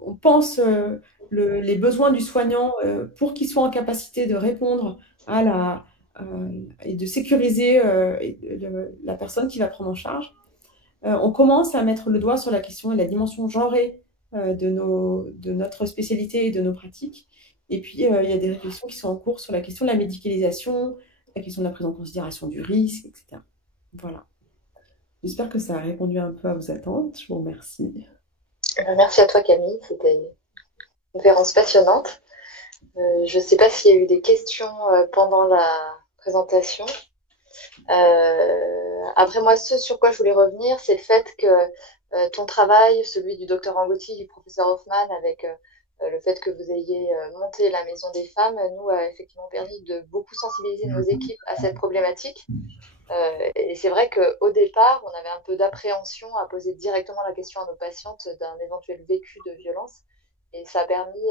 on pense les besoins du soignant pour qu'il soit en capacité de répondre et de sécuriser la personne qui va prendre en charge. On commence à mettre le doigt sur la question et la dimension genrée de notre spécialité et de nos pratiques. Et puis, il y a des réflexions qui sont en cours sur la question de la médicalisation, la question de la prise en considération du risque, etc. Voilà. J'espère que ça a répondu un peu à vos attentes. Je vous remercie. Merci à toi, Camille. C'était une conférence passionnante. Je ne sais pas s'il y a eu des questions pendant la présentation. Après, moi, ce sur quoi je voulais revenir, c'est le fait que ton travail, celui du docteur Angotti, du professeur Hoffman, avec le fait que vous ayez monté la Maison des femmes, nous a effectivement permis de beaucoup sensibiliser nos équipes à cette problématique. Et c'est vrai qu'au départ, on avait un peu d'appréhension à poser directement la question à nos patientes d'un éventuel vécu de violence. Et ça a permis,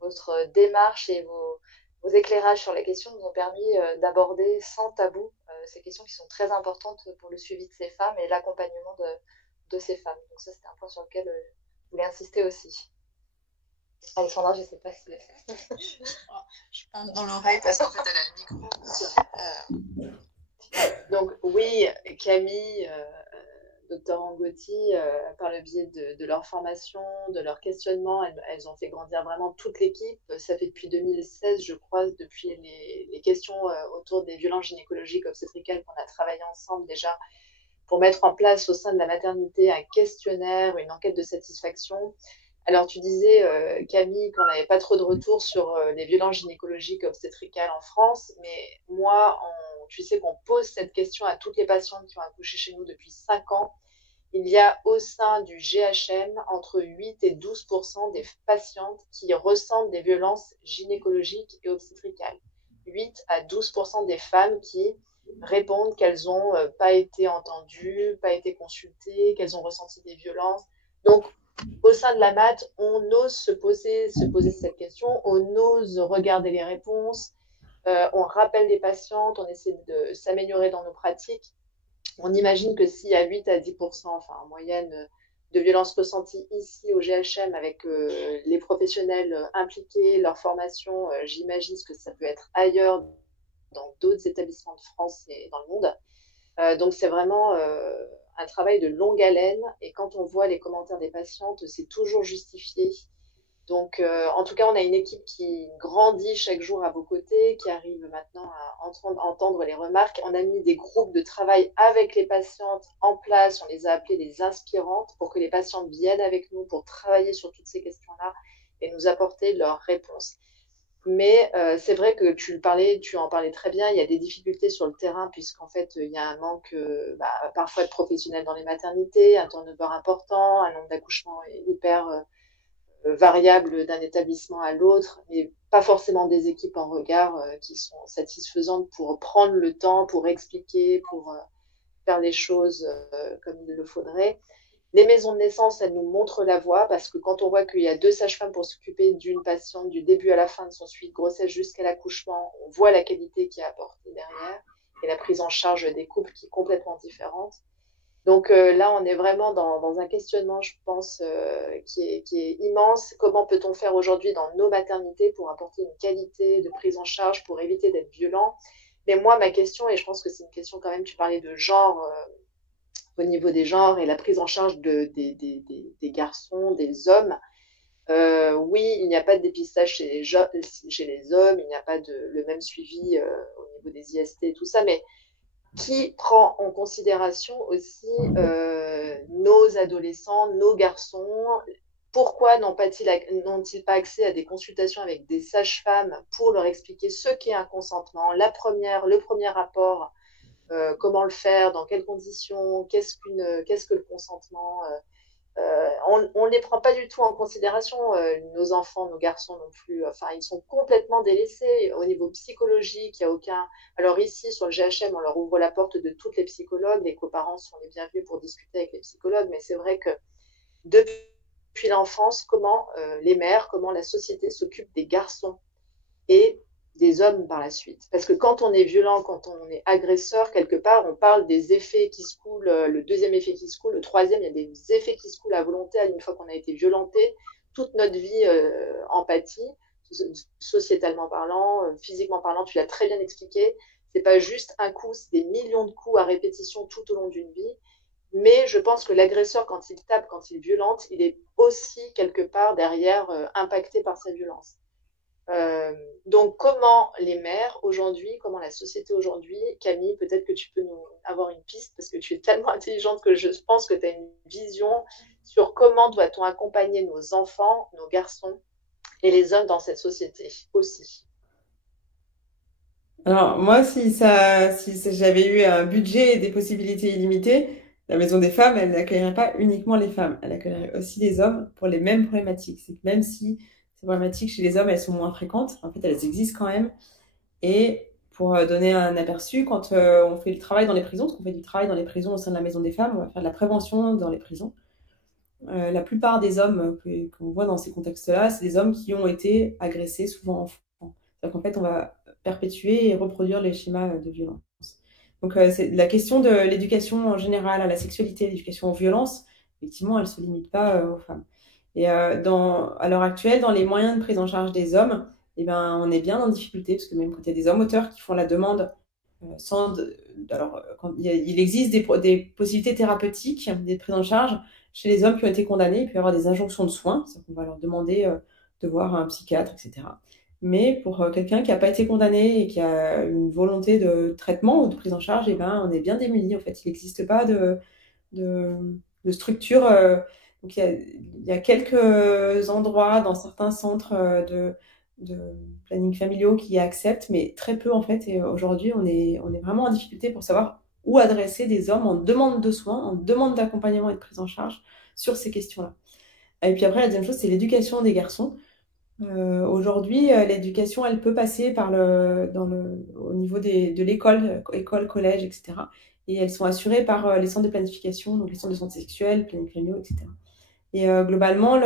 votre démarche et vos éclairages sur la question nous ont permis d'aborder sans tabou ces questions qui sont très importantes pour le suivi de ces femmes et l'accompagnement de ces femmes. Donc ça, c'était un point sur lequel je voulais insister aussi. Alexandra, je ne sais pas si... Je parle dans l'oreille parce qu'en fait, elle a le micro. Donc oui, Camille, Dr Angotti, par le biais de leur formation, de leur questionnement, elles ont fait grandir vraiment toute l'équipe. Ça fait depuis 2016, je crois, depuis les questions autour des violences gynécologiques obstétricales qu'on a travaillé ensemble déjà pour mettre en place au sein de la maternité un questionnaire, une enquête de satisfaction. Alors tu disais, Camille, qu'on n'avait pas trop de retours sur les violences gynécologiques obstétricales en France, mais moi, tu sais qu'on pose cette question à toutes les patientes qui ont accouché chez nous depuis 5 ans. Il y a au sein du GHM entre 8 et 12% des patientes qui ressentent des violences gynécologiques et obstétricales. 8 à 12% des femmes qui répondent qu'elles n'ont pas été entendues, pas été consultées, qu'elles ont ressenti des violences. Donc, au sein de la MAT, on ose se poser cette question, on ose regarder les réponses, on rappelle les patientes, on essaie de s'améliorer dans nos pratiques. On imagine que s'il y a 8 à 10%, enfin en moyenne, de violences ressenties ici au GHM avec les professionnels impliqués, leur formation, j'imagine que ça peut être ailleurs dans d'autres établissements de France et dans le monde. Donc c'est vraiment un travail de longue haleine et quand on voit les commentaires des patientes, c'est toujours justifié. Donc, en tout cas, on a une équipe qui grandit chaque jour à vos côtés, qui arrive maintenant à entendre les remarques. On a mis des groupes de travail avec les patientes en place. On les a appelées les inspirantes pour que les patientes viennent avec nous pour travailler sur toutes ces questions-là et nous apporter leurs réponses. Mais c'est vrai que tu en parlais très bien. Il y a des difficultés sur le terrain puisqu'en fait, il y a un manque parfois de professionnels dans les maternités, un turnover important, un nombre d'accouchements hyper variable d'un établissement à l'autre, mais pas forcément des équipes en regard qui sont satisfaisantes pour prendre le temps, pour expliquer, pour faire les choses comme il le faudrait. Les maisons de naissance, elles nous montrent la voie parce que quand on voit qu'il y a 2 sages-femmes pour s'occuper d'une patiente du début à la fin de son suivi de grossesse jusqu'à l'accouchement, on voit la qualité qui est apportée derrière et la prise en charge des couples qui est complètement différente. Donc là, on est vraiment dans un questionnement, je pense, qui est immense. Comment peut-on faire aujourd'hui dans nos maternités pour apporter une qualité de prise en charge, pour éviter d'être violent? Mais moi, ma question, et je pense que c'est une question quand même, tu parlais de genre, au niveau des genres et la prise en charge des garçons, des hommes. Oui, il n'y a pas de dépistage chez les hommes, il n'y a pas le même suivi au niveau des IST et tout ça, mais qui prend en considération aussi nos adolescents, nos garçons. Pourquoi n'ont-ils pas accès à des consultations avec des sages-femmes pour leur expliquer ce qu'est un consentement, le premier rapport, comment le faire, dans quelles conditions, qu'est-ce que le consentement. On ne les prend pas du tout en considération, nos enfants, nos garçons non plus. Enfin, ils sont complètement délaissés au niveau psychologique. Il y a aucun. Alors ici, sur le GHM, on leur ouvre la porte de toutes les psychologues. Les coparents sont les bienvenus pour discuter avec les psychologues. Mais c'est vrai que depuis l'enfance, comment les mères, comment la société s'occupe des garçons et des hommes par la suite. Parce que quand on est violent, quand on est agresseur, quelque part, on parle des effets qui se coulent, le deuxième effet qui se coule, le troisième, il y a des effets qui se coulent à volonté une fois qu'on a été violenté. toute notre vie en pâtit, sociétalement parlant, physiquement parlant, tu l'as très bien expliqué. C'est pas juste un coup, c'est des millions de coups à répétition tout au long d'une vie. Mais je pense que l'agresseur, quand il tape, quand il violente, il est aussi quelque part derrière impacté par sa violence. Donc, comment les mères aujourd'hui, comment la société aujourd'hui, Camille, peut-être que tu peux nous avoir une piste parce que tu es tellement intelligente que je pense que tu as une vision sur comment doit-on accompagner nos enfants, nos garçons et les hommes dans cette société aussi. Alors, moi, si j'avais eu un budget et des possibilités illimitées, la Maison des femmes, elle n'accueillerait pas uniquement les femmes, elle accueillerait aussi les hommes pour les mêmes problématiques. C'est que même si ces problématiques chez les hommes, elles sont moins fréquentes, en fait, elles existent quand même. Et pour donner un aperçu, quand on fait le travail dans les prisons, parce qu'on fait du travail dans les prisons au sein de la Maison des femmes, on va faire de la prévention dans les prisons. La plupart des hommes qu'on voit dans ces contextes-là, c'est des hommes qui ont été agressés, souvent enfants. C'est-à-dire qu'en fait, on va perpétuer et reproduire les schémas de violence. Donc, c'est la question de l'éducation en général à la sexualité, l'éducation aux violences, effectivement, elle ne se limite pas aux femmes. Et à l'heure actuelle, dans les moyens de prise en charge des hommes, eh ben, on est bien en difficulté, parce que même quand il y a des hommes auteurs qui font la demande, il existe des possibilités thérapeutiques, des prises en charge chez les hommes qui ont été condamnés. Il peut y avoir des injonctions de soins, c'est-à-dire qu'on va leur demander de voir un psychiatre, etc. Mais pour quelqu'un qui n'a pas été condamné et qui a une volonté de traitement ou de prise en charge, eh ben, on est bien démunis. En fait, il n'existe pas de structure. Donc il y a quelques endroits dans certains centres de planning familiaux qui acceptent, mais très peu en fait. Et aujourd'hui, on est vraiment en difficulté pour savoir où adresser des hommes en demande de soins, en demande d'accompagnement et de prise en charge sur ces questions-là. Et puis après, la deuxième chose, c'est l'éducation des garçons. Aujourd'hui, l'éducation, elle peut passer au niveau de école, collège, etc. Et elles sont assurées par les centres de planification, donc les centres de santé sexuelle, planning familiaux, etc. Et globalement,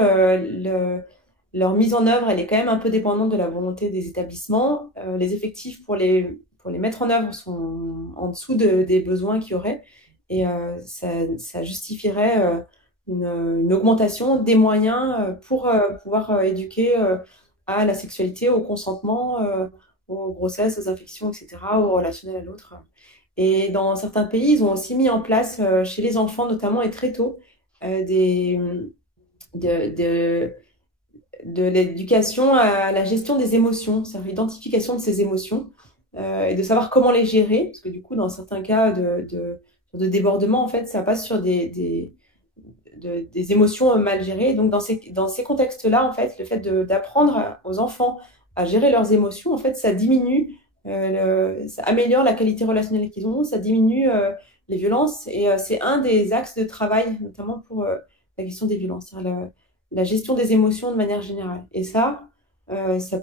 leur mise en œuvre, elle est quand même un peu dépendante de la volonté des établissements. Les effectifs pour les mettre en œuvre sont en dessous des besoins qu'il y aurait. Et ça justifierait une augmentation des moyens pour pouvoir éduquer à la sexualité, au consentement, aux grossesses, aux infections, etc., au relationnel à l'autre. Et dans certains pays, ils ont aussi mis en place, chez les enfants notamment, et très tôt, de l'éducation à la gestion des émotions, c'est-à-dire l'identification de ces émotions et de savoir comment les gérer, parce que du coup, dans certains cas de débordement, en fait, ça passe sur des émotions mal gérées. Donc, dans ces contextes-là, en fait, le fait d'apprendre aux enfants à gérer leurs émotions, en fait, ça diminue, ça améliore la qualité relationnelle qu'ils ont, ça diminue les violences, et c'est un des axes de travail, notamment pour la question des violences, c'est-à-dire la gestion des émotions de manière générale. Et ça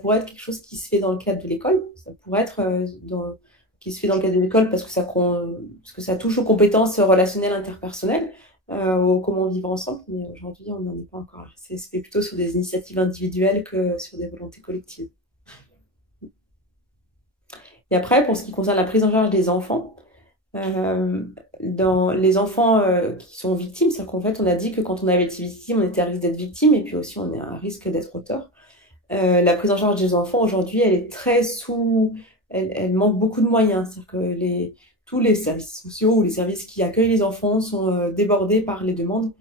pourrait être quelque chose qui se fait dans le cadre de l'école, ça pourrait être qui se fait dans le cadre de l'école parce que ça touche aux compétences relationnelles interpersonnelles, au comment vivre ensemble, mais aujourd'hui, on n'en est pas encore là. C'est fait plutôt sur des initiatives individuelles que sur des volontés collectives. Et après, pour ce qui concerne la prise en charge des enfants, dans les enfants qui sont victimes, c'est-à-dire qu'en fait, on a dit que quand on avait été victime, on était à risque d'être victime, et puis aussi on est à risque d'être auteur. La prise en charge des enfants, aujourd'hui, elle est très elle manque beaucoup de moyens, c'est-à-dire que tous les services sociaux ou les services qui accueillent les enfants sont débordés par les demandes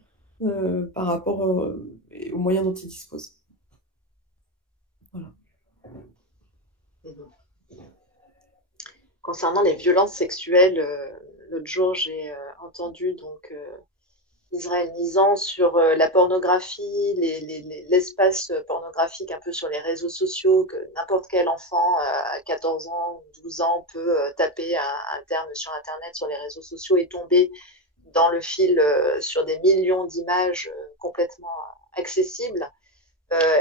par rapport aux moyens dont ils disposent. Voilà. Concernant les violences sexuelles, l'autre jour, j'ai entendu donc Israël Nizan sur la pornographie, l'espace pornographique un peu sur les réseaux sociaux, que n'importe quel enfant à 14 ans ou 12 ans peut taper un terme sur Internet, sur les réseaux sociaux, et tomber dans le fil sur des millions d'images complètement accessibles.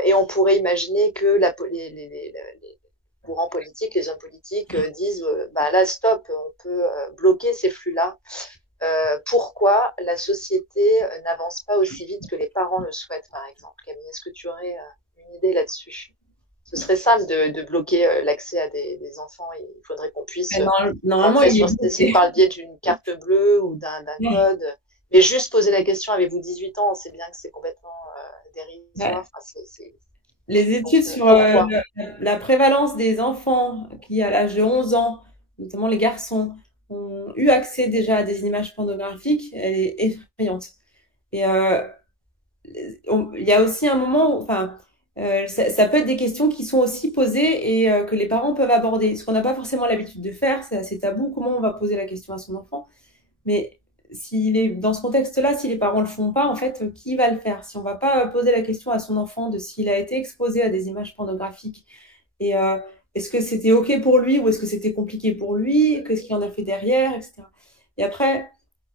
Et on pourrait imaginer que les courants politiques, les hommes politiques disent bah là, stop, on peut bloquer ces flux-là. Pourquoi la société n'avance pas aussi vite que les parents le souhaitent, par exemple? Camille, est-ce que tu aurais une idée là-dessus? Ce serait simple de bloquer l'accès à des enfants. Il faudrait qu'on puisse Normalement, c'est par le biais d'une carte bleue ou d'un code. Mais juste poser la question, avez-vous 18 ans? On sait bien que c'est complètement dérisoire. Ouais. Enfin, Les études sur la prévalence des enfants qui, à l'âge de 11 ans, notamment les garçons, ont eu accès déjà à des images pornographiques, elle est effrayante. Et il y a aussi un moment où, enfin, ça peut être des questions qui sont aussi posées et que les parents peuvent aborder. Ce qu'on n'a pas forcément l'habitude de faire, c'est assez tabou, comment on va poser la question à son enfant. Mais dans ce contexte-là, si les parents le font pas, en fait, qui va le faire? Si on va pas poser la question à son enfant de s'il a été exposé à des images pornographiques et est-ce que c'était OK pour lui ou est-ce que c'était compliqué pour lui? Qu'est-ce qu'il en a fait derrière, etc. Et après,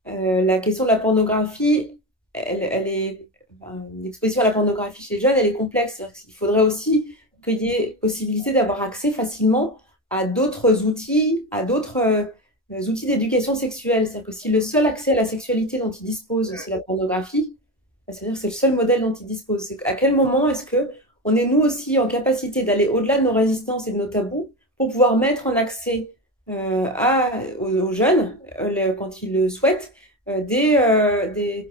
la question de la pornographie, l'exposition à la pornographie chez les jeunes, elle est complexe. C'est-à-dire qu'il faudrait aussi qu'il y ait possibilité d'avoir accès facilement à d'autres outils, à d'autres outils d'éducation sexuelle. C'est-à-dire que si le seul accès à la sexualité dont ils disposent, c'est la pornographie, c'est-à-dire que c'est le seul modèle dont ils disposent. C'est à quel moment est-ce que on est nous aussi en capacité d'aller au-delà de nos résistances et de nos tabous pour pouvoir mettre en accès aux jeunes, quand ils le souhaitent, des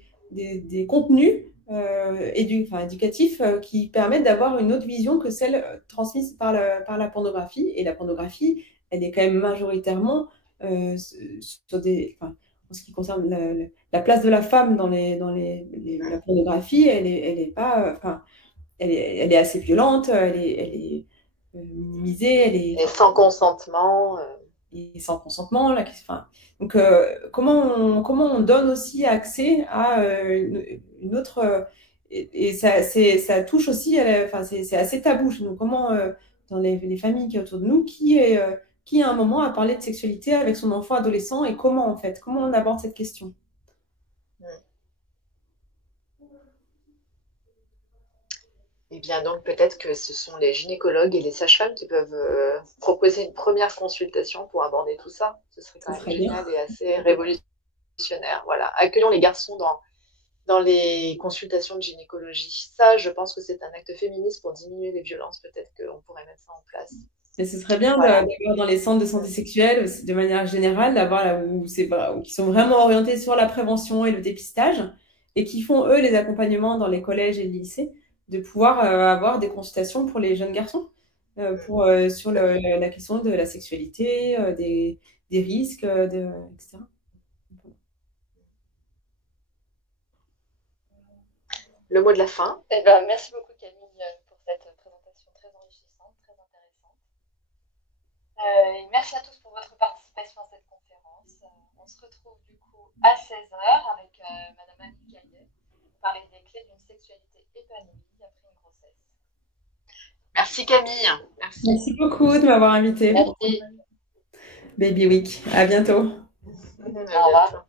contenus éducatifs qui permettent d'avoir une autre vision que celle transmise par la pornographie. Et la pornographie, elle est quand même majoritairement sur en ce qui concerne la place de la femme dans la pornographie, elle est pas, elle est assez violente, elle est minimisée, et sans consentement. Et sans consentement. Donc, comment on donne aussi accès à une autre. Et ça touche aussi, c'est assez tabou chez nous. Comment, dans les familles qui sont autour de nous, qui à un moment a parlé de sexualité avec son enfant adolescent et comment, en fait, comment on aborde cette question? Eh bien, donc peut-être que ce sont les gynécologues et les sages-femmes qui peuvent proposer une première consultation pour aborder tout ça. Ce serait quand même génial et assez révolutionnaire. Voilà. Accueillons les garçons dans les consultations de gynécologie. Ça, je pense que c'est un acte féministe pour diminuer les violences. Peut-être qu'on pourrait mettre ça en place. Et ce serait bien d'avoir dans les centres de santé sexuelle, de manière générale, d'avoir qui sont vraiment orientés sur la prévention et le dépistage et qui font, eux, les accompagnements dans les collèges et les lycées, de pouvoir avoir des consultations pour les jeunes garçons sur la question de la sexualité, des risques, etc. Le mot de la fin. Eh ben, merci beaucoup Camille pour cette présentation très enrichissante, très intéressante. Et merci à tous pour votre participation à cette conférence. On se retrouve du coup à 16h avec Madame Annie Caillet pour parler des clés d'une sexualité épanouie après une grossesse. Merci Camille. Merci beaucoup de m'avoir invitée. Merci. Baby Week. À bientôt. Au revoir.